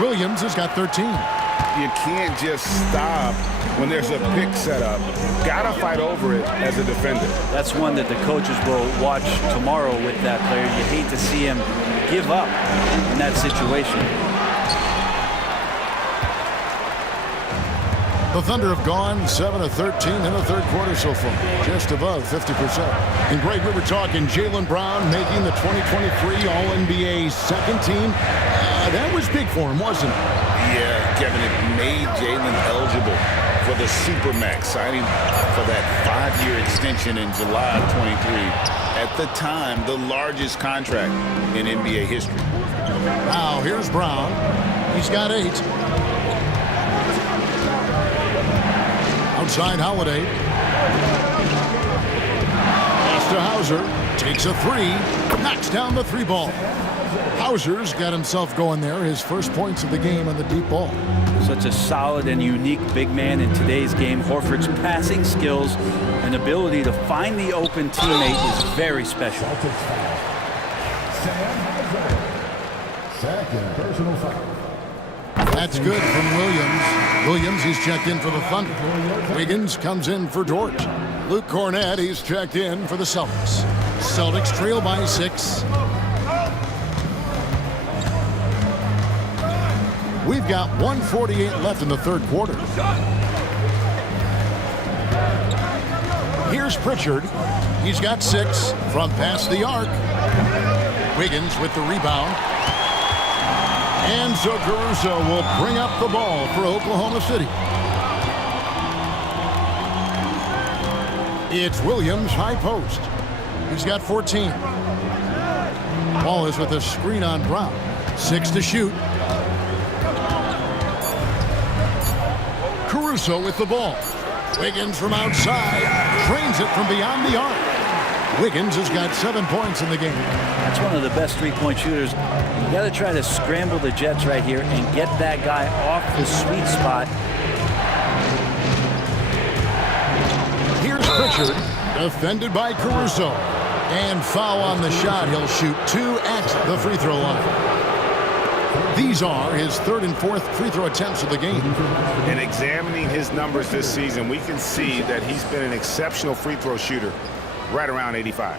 Williams has got 13. You can't just stop when there's a pick set up. Gotta fight over it as a defender. That's one that the coaches will watch tomorrow with that player. You hate to see him give up in that situation. The Thunder have gone 7 of 13 in the third quarter so far, just above 50%. And Greg, we were talking Jaylen Brown making the 2023 All-NBA second team. That was big for him, wasn't it? Yeah, Kevin, it made Jaylen eligible for the Supermax, signing for that 5-year extension in July of 23. At the time, the largest contract in NBA history. Now, here's Brown. He's got 8. Outside Holiday. Pass to Hauser. Takes a 3. Knocks down the 3 ball. Hauser's got himself going there. His first points of the game on the deep ball. Such a solid and unique big man in today's game. Horford's passing skills and ability to find the open teammate is very special. Second personal foul. That's good from Williams. Williams, he's checked in for the Thunder. Wiggins comes in for Dort. Luke Cornett, he's checked in for the Celtics. Celtics trail by 6. We've got 1:48 left in the third quarter. Here's Pritchard. He's got 6 from past the arc. Wiggins with the rebound. And so Caruso will bring up the ball for Oklahoma City. It's Williams, high post. He's got 14. Wallace with a screen on Brown. 6 to shoot. Caruso with the ball. Wiggins from outside. Drains it from beyond the arc. Wiggins has got 7 points in the game. That's one of the best three-point shooters. You got to try to scramble the Jets right here and get that guy off the sweet spot. Here's Pritchard, defended by Caruso. And foul on the shot. He'll shoot 2 at the free throw line. These are his 3rd and 4th free throw attempts of the game. And examining his numbers this season, we can see that he's been an exceptional free throw shooter, right around 85.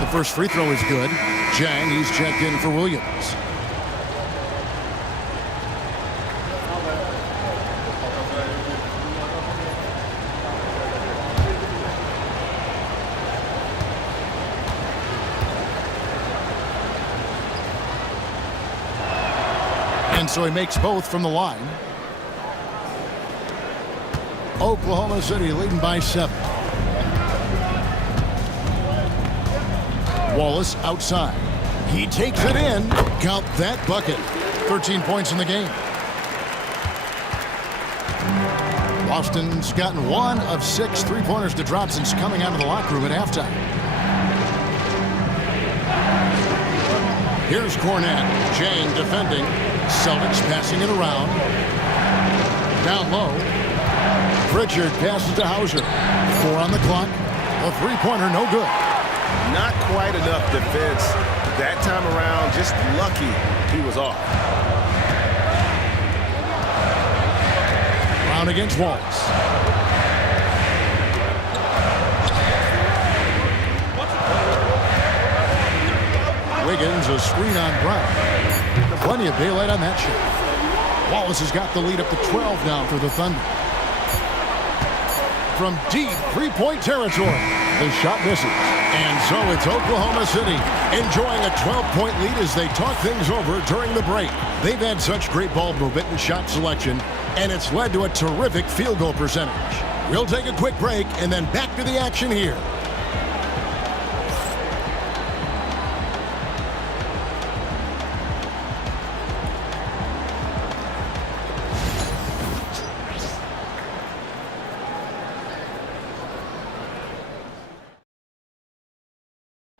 The first free throw is good. Jang, he's checked in for Williams. And so he makes both from the line. Oklahoma City leading by 7. Wallace outside. He takes it in. Count that bucket. 13 points in the game. Boston's gotten 1 of 6 three-pointers to drop since coming out of the locker room at halftime. Here's Cornett. Jang defending. Celtics passing it around. Down low. Pritchard passes to Hauser. 4 on the clock. A three-pointer, no good. Not quite enough defense that time around. Just lucky he was off. Brown against Wallace. Wiggins, a screen on Brown. Plenty of daylight on that shot. Wallace has got the lead up to 12 now for the Thunder. From deep three-point territory, the shot misses. And so it's Oklahoma City enjoying a 12-point lead as they talk things over during the break. They've had such great ball movement and shot selection, and it's led to a terrific field goal percentage. We'll take a quick break and then back to the action here.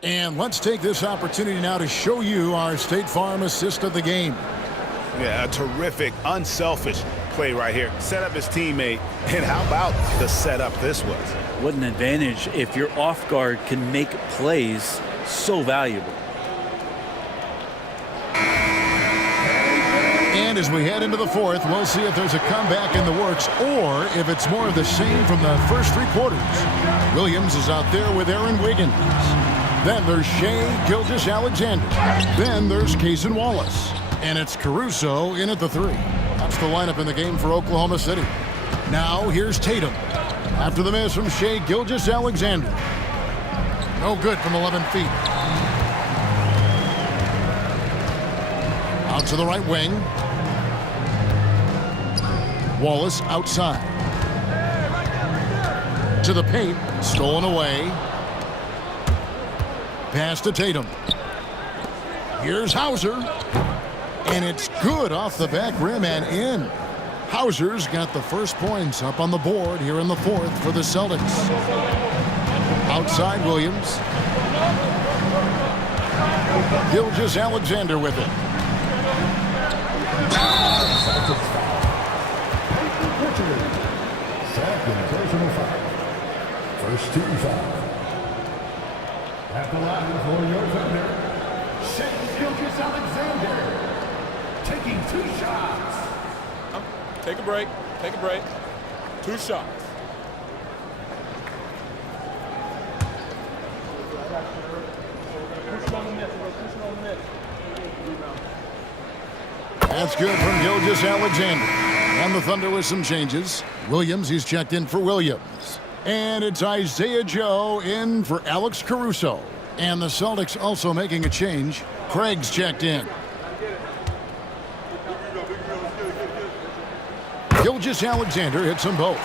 And let's take this opportunity now to show you our State Farm assist of the game. Yeah, a terrific, unselfish play right here. Set up his teammate, and how about the setup this was? What an advantage if your off guard can make plays so valuable. And as we head into the fourth, we'll see if there's a comeback in the works or if it's more of the same from the first three quarters. Williams is out there with Aaron Wiggins. Then there's Shea Gilgeous-Alexander. Then there's Cason Wallace. And it's Caruso in at the three. That's the lineup in the game for Oklahoma City. Now here's Tatum. After the miss from Shea Gilgeous-Alexander. No good from 11 feet. Out to the right wing. Wallace outside. To the paint. Stolen away. Pass to Tatum. Here's Hauser. And it's good off the back rim and in. Hauser's got the first points up on the board here in the fourth for the Celtics. Outside Williams. Gilgeous-Alexander with it. Second personal foul. First team foul. At the line for your defender, Shea Gilgeous-Alexander. Taking 2 shots. Take a break. Take a break. 2 shots. That's good from Gilgeous-Alexander. And the Thunder with some changes. Williams, he's checked in for Williams. And it's Isaiah Joe in for Alex Caruso. And the Celtics also making a change. Craig's checked in. Gilgeous-Alexander hits them both.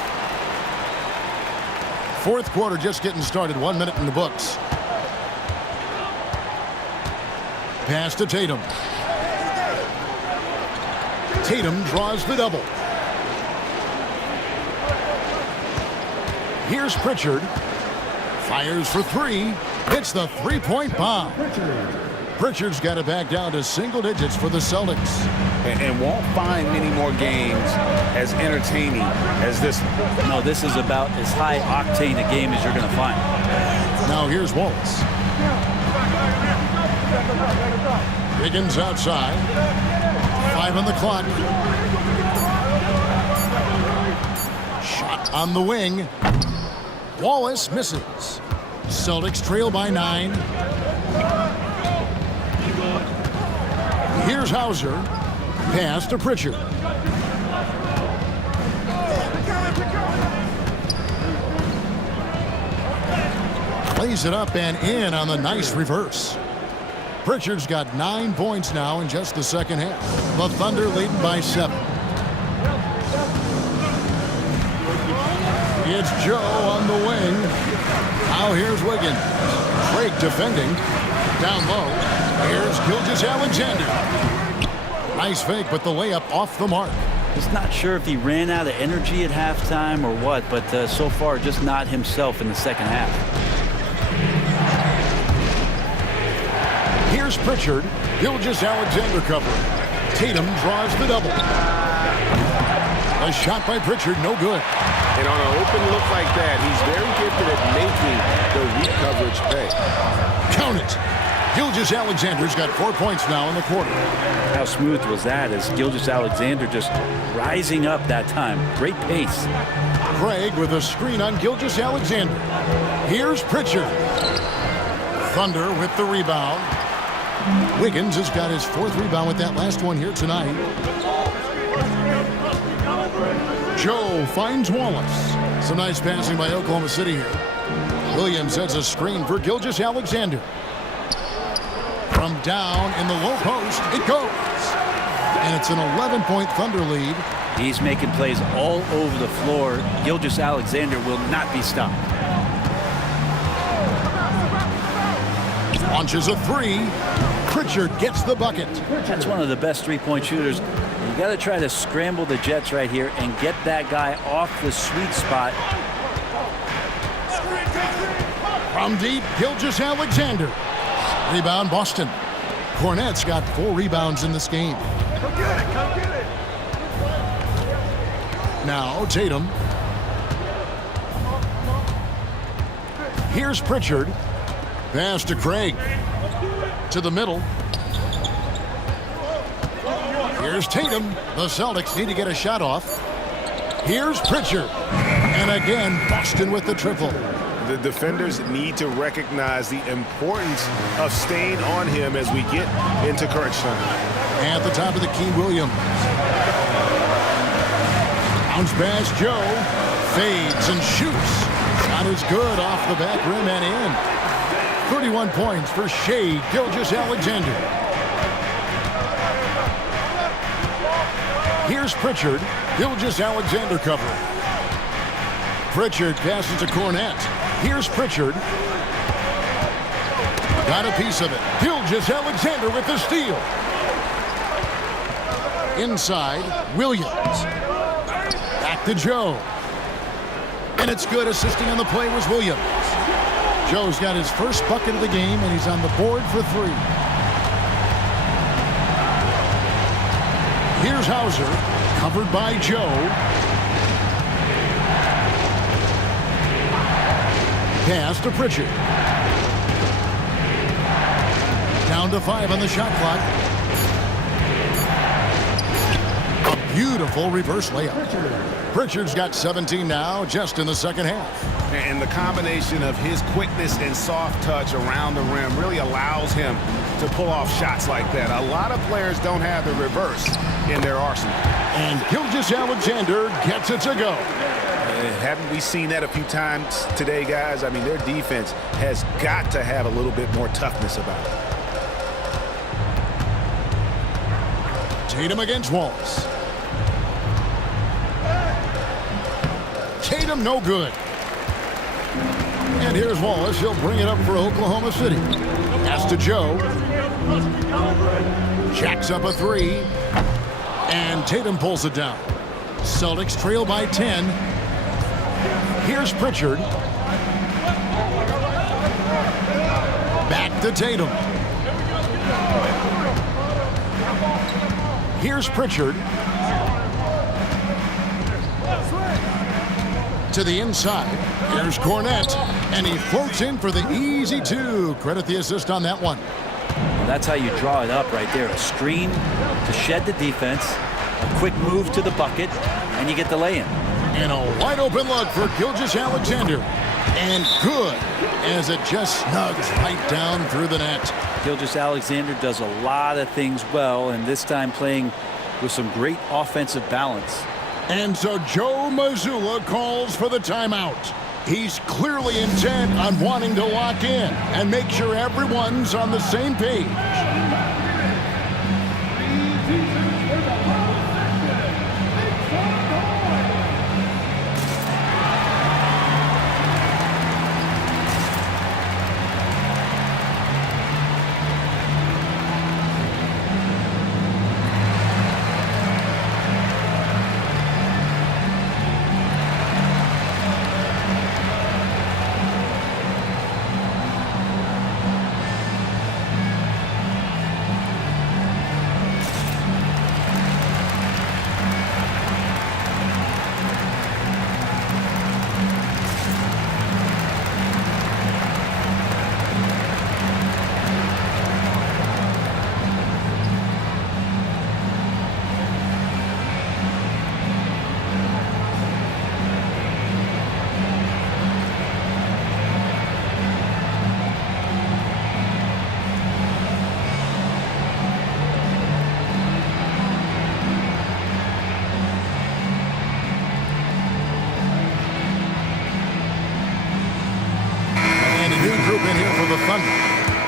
Fourth quarter just getting started. 1 minute in the books. Pass to Tatum. Tatum draws the double. Here's Pritchard. Fires for three. Hits the three-point bomb. Pritchard's got it back down to single digits for the Celtics. And won't find many more games as entertaining as this one. No, this is about as high octane a game as you're going to find. Now here's Wallace. Wiggins outside. 5 on the clock. Shot on the wing. Wallace misses. Celtics trail by 9. Here's Hauser. Pass to Pritchard. Plays it up and in on the nice reverse. Pritchard's got 9 points now in just the second half. The Thunder leading by 7. It's Joe on the wing. Now here's Wiggins. Drake defending. Down low. Here's Gilgeous-Alexander. Nice fake, but the layup off the mark. Just not sure if he ran out of energy at halftime or what, but so far just not himself in the second half. Here's Pritchard. Gilgeous-Alexander covering. Tatum draws the double. A shot by Pritchard, no good. And on an open look like that, he's very gifted at making the weak coverage pay. Count it. Gilgeous-Alexander's got 4 points now in the quarter. How smooth was that as Gilgeous-Alexander just rising up that time. Great pace. Craig with a screen on Gilgeous-Alexander. Here's Pritchard. Thunder with the rebound. Wiggins has got his 4th rebound with that last one here tonight. Joe finds Wallace. Some nice passing by Oklahoma City here. Williams has a screen for Gilgeous-Alexander. From down in the low post, it goes. And it's an 11-point Thunder lead. He's making plays all over the floor. Gilgeous-Alexander will not be stopped. Launches a 3. Pritchard gets the bucket. That's one of the best three-point shooters. You got to try to scramble the Jets right here and get that guy off the sweet spot. From deep, Gilgeous-Alexander. Rebound, Boston. Cornette's got 4 rebounds in this game. Come get it, come get it. Now Tatum. Here's Pritchard. Pass to Craig. To the middle. Here's Tatum. The Celtics need to get a shot off. Here's Pritchard. And again, Boston with the triple. The defenders need to recognize the importance of staying on him as we get into crunch time. At the top of the key, Williams. Bounce pass, Joe. Fades and shoots. Shot is good off the back rim and in. 31 points for Shea Gilgeous-Alexander. Here's Pritchard. Gilgeous-Alexander covering. Pritchard passes to Cornette. Here's Pritchard. Got a piece of it. Gilgeous-Alexander with the steal. Inside, Williams. Back to Joe. And it's good. Assisting on the play was Williams. Joe's got his first bucket of the game, and he's on the board for 3. Here's Hauser, covered by Joe. Pass to Pritchard. Down to 5 on the shot clock. A beautiful reverse layup. Pritchard's got 17 now, just in the second half. And the combination of his quickness and soft touch around the rim really allows him to pull off shots like that. A lot of players don't have the reverse in their arsenal. And Gilgeous-Alexander gets it to go. Haven't we seen that a few times today, guys? I mean, their defense has got to have a little bit more toughness about it. Tatum against Wallace. Tatum no good. And here's Wallace. He'll bring it up for Oklahoma City. Pass to Joe. Jacks up a 3. And Tatum pulls it down. Celtics trail by 10. Here's Pritchard. Back to Tatum. Here's Pritchard. To the inside. Here's Cornette. And he floats in for the easy 2. Credit the assist on that one. That's how you draw it up right there. A screen to shed the defense, a quick move to the bucket, and you get the lay-in. And a wide open look for Gilgeous-Alexander. And good, as it just snugs right down through the net. Gilgeous-Alexander does a lot of things well, and this time playing with some great offensive balance. And so Joe Mazzulla calls for the timeout. He's clearly intent on wanting to lock in and make sure everyone's on the same page.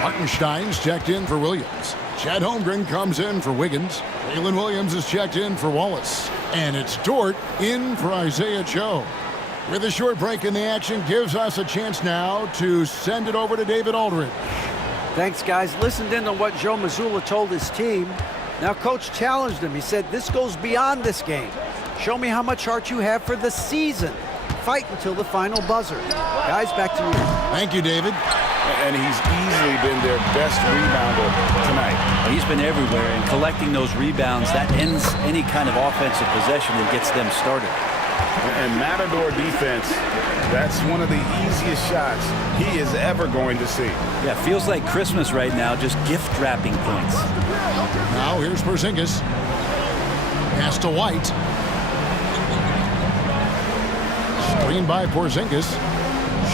Hartenstein's checked in for Williams. Chad Holmgren comes in for Wiggins. Waylon Williams is checked in for Wallace. And it's Dort in for Isaiah Joe. With a short break in the action, gives us a chance now to send it over to David Aldridge. Thanks, guys. Listened in on what Joe Mazzulla told his team. Now, Coach challenged him. He said, this goes beyond this game. Show me how much heart you have for the season. Fight until the final buzzer. Guys, back to you. Thank you, David. And he's easily been their best rebounder tonight. He's been everywhere, and collecting those rebounds, that ends any kind of offensive possession and gets them started. And Matador defense, that's one of the easiest shots he is ever going to see. Yeah, feels like Christmas right now, just gift wrapping points. Now here's Porzingis. Pass to White. Screen by Porzingis.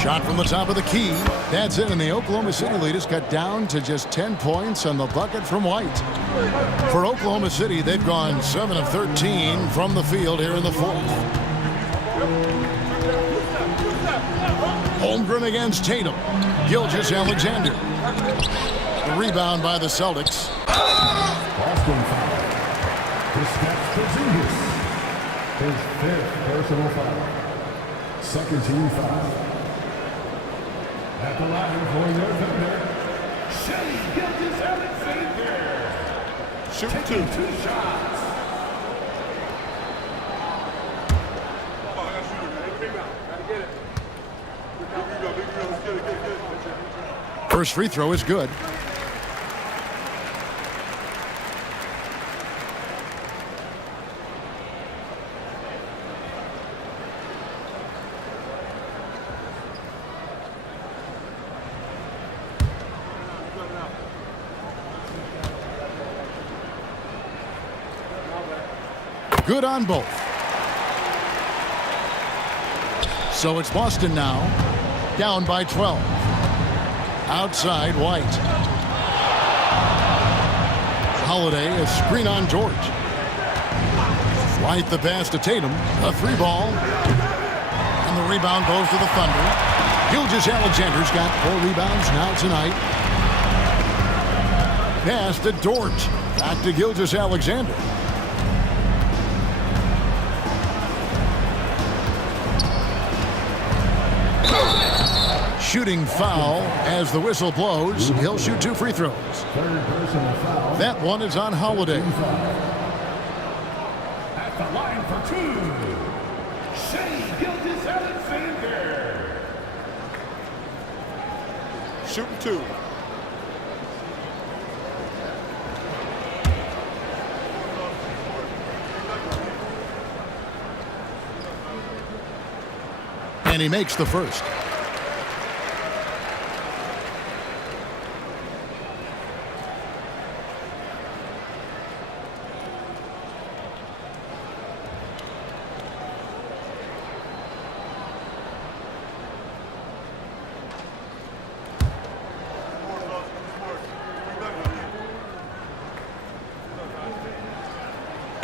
Shot from the top of the key. That's it, and the Oklahoma City lead is cut down to just 10 points on the bucket from White. For Oklahoma City, they've gone 7 of 13 from the field here in the fourth. Holmgren against Tatum. Gilgeous-Alexander. The rebound by the Celtics. Boston foul. Kristaps Porzingis. His 5th personal foul. Second team foul. At the line for your defender, Shai Gilgeous-Alexander. Shooting Taking 2. 2 shots. First free throw is good. Good on both. So it's Boston now, down by 12. Outside, White. Holiday, a screen on George. White the pass to Tatum, a 3-ball. And the rebound goes to the Thunder. Gilgeous-Alexander's got 4 rebounds now tonight. Pass to Dort. Back to Gilgeous-Alexander. Shooting foul as the whistle blows. He'll shoot 2 free throws. Third personal foul. That one is on Holiday. At the line for 2, Shai Gilgeous-Alexander. Shooting 2. And he makes the first.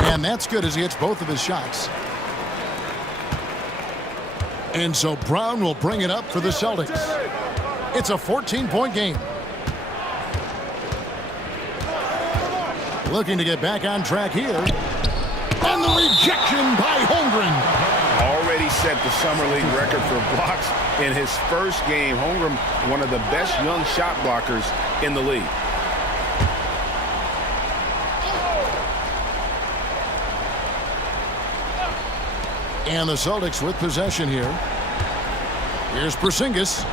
And that's good as he hits both of his shots. And so Brown will bring it up for the Celtics. It's a 14-point game. Looking to get back on track here. And the rejection by Holmgren. Already set the Summer League record for blocks in his first game. Holmgren, one of the best young shot blockers in the league. And the Celtics with possession here. Here's Porzingis.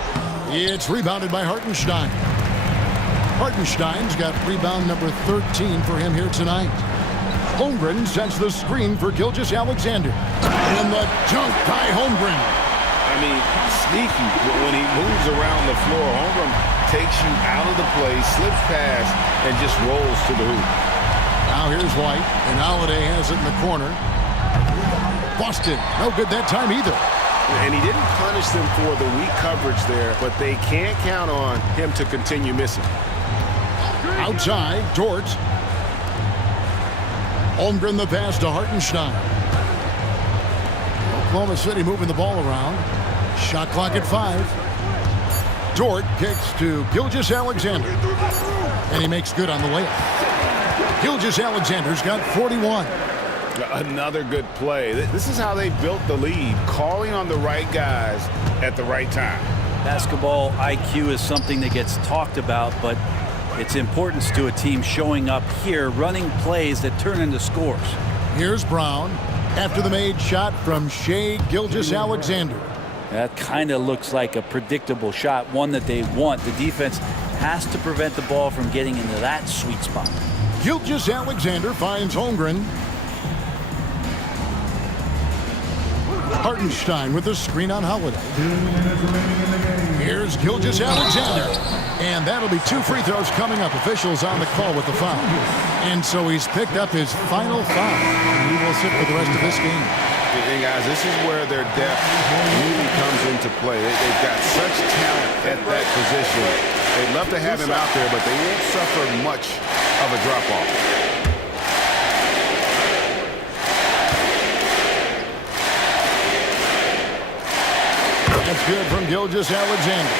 It's rebounded by Hartenstein. Hartenstein's got rebound number 13 for him here tonight. Holmgren sets the screen for Gilgeous-Alexander. And the dunk by Holmgren. I mean, he's sneaky when he moves around the floor. Holmgren takes you out of the play, slips past, and just rolls to the hoop. Now here's White, and Holiday has it in the corner. Boston, no good that time either. And he didn't punish them for the weak coverage there, but they can't count on him to continue missing. Outside, Dort. Holmgren the pass to Hartenstein. Oklahoma City moving the ball around. Shot clock at 5. Dort kicks to Gilgeous-Alexander. And he makes good on the layup. Gilgeous-Alexander's got 41. Another good play. This is how they built the lead, calling on the right guys at the right time. Basketball IQ is something that gets talked about, but its importance to a team showing up here, running plays that turn into scores. Here's Brown after the made shot from Shai Gilgeous-Alexander. That kind of looks like a predictable shot, one that they want. The defense has to prevent the ball from getting into that sweet spot. Gilgeous-Alexander finds Holmgren. Hartenstein with the screen on Holiday. Here's Gilgeous-Alexander. And that'll be 2 free throws coming up. Officials on the call with the foul. And so he's picked up his final foul. And he will sit for the rest of this game. And guys, this is where their depth really comes into play. They've got such talent at that position. They'd love to have him out there, but they won't suffer much of a drop-off. That's good from Gilgeous-Alexander.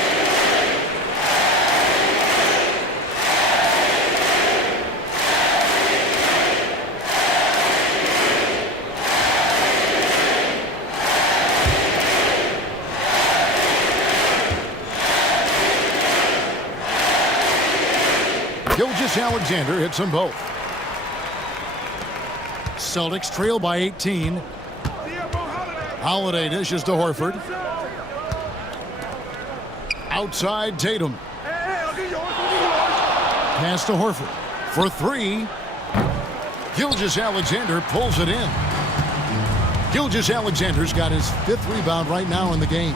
Gilgeous-Alexander hits them both. Celtics trail by 18. Holiday dishes to Horford. Outside Tatum. Pass to Horford for 3. Gilgeous-Alexander pulls it in. Gilgeous-Alexander's got his 5th rebound right now in the game.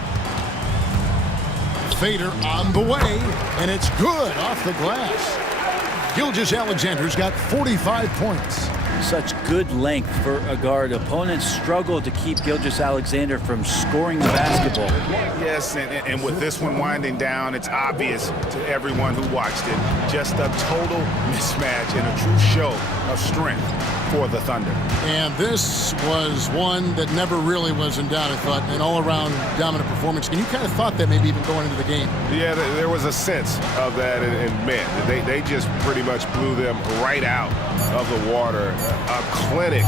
Fader on the way, and it's good off the glass. Gilgeous-Alexander's got 45 points. Such good length for a guard. Opponents struggle to keep Gilgeous-Alexander from scoring the basketball. Yes, and with this one winding down, it's obvious to everyone who watched it. Just a total mismatch and a true show of strength for the Thunder. And this was one that never really was in doubt, I thought. An all-around dominant performance. And you kind of thought that maybe even going into the game. Yeah, there was a sense of that, and man, they just pretty much blew them right out of the water. A clinic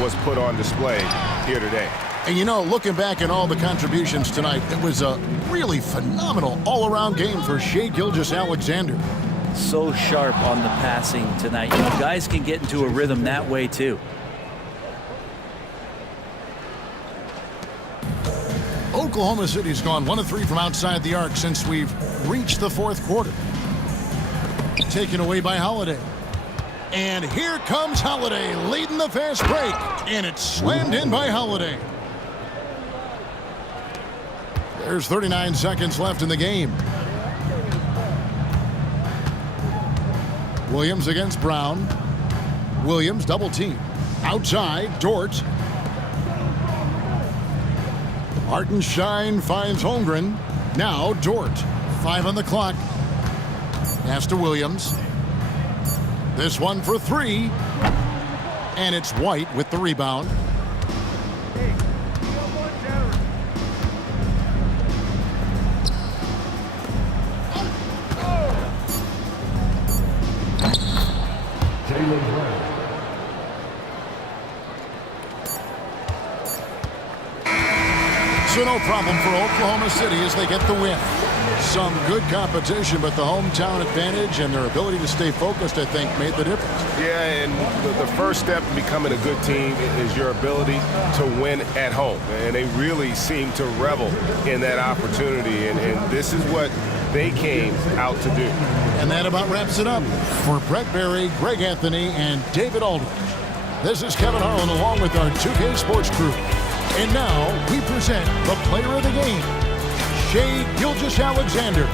was put on display here today. And you know, looking back at all the contributions tonight, it was a really phenomenal all-around game for Shai Gilgeous-Alexander. So sharp on the passing tonight. You know, guys can get into a rhythm that way too. Oklahoma City's gone 1 of 3 from outside the arc since we've reached the 4th quarter. Taken away by Holiday. And here comes Holiday leading the fast break. And it's slammed in by Holiday. There's 39 seconds left in the game. Williams against Brown. Williams double team. Outside, Dort. Hartenstein finds Holmgren. Now Dort. 5 on the clock. Pass to Williams. This one for 3. And it's White with the rebound. So no problem for Oklahoma City as they get the win. Some good competition, but the hometown advantage and their ability to stay focused, I think, made the difference. Yeah, and the first step in becoming a good team is your ability to win at home. And they really seem to revel in that opportunity, and this is what they came out to do. And that about wraps it up. For Brett Berry, Greg Anthony, and David Aldridge, this is Kevin Harlan along with our 2K Sports crew. And now we present the player of the game, Shai Gilgeous-Alexander.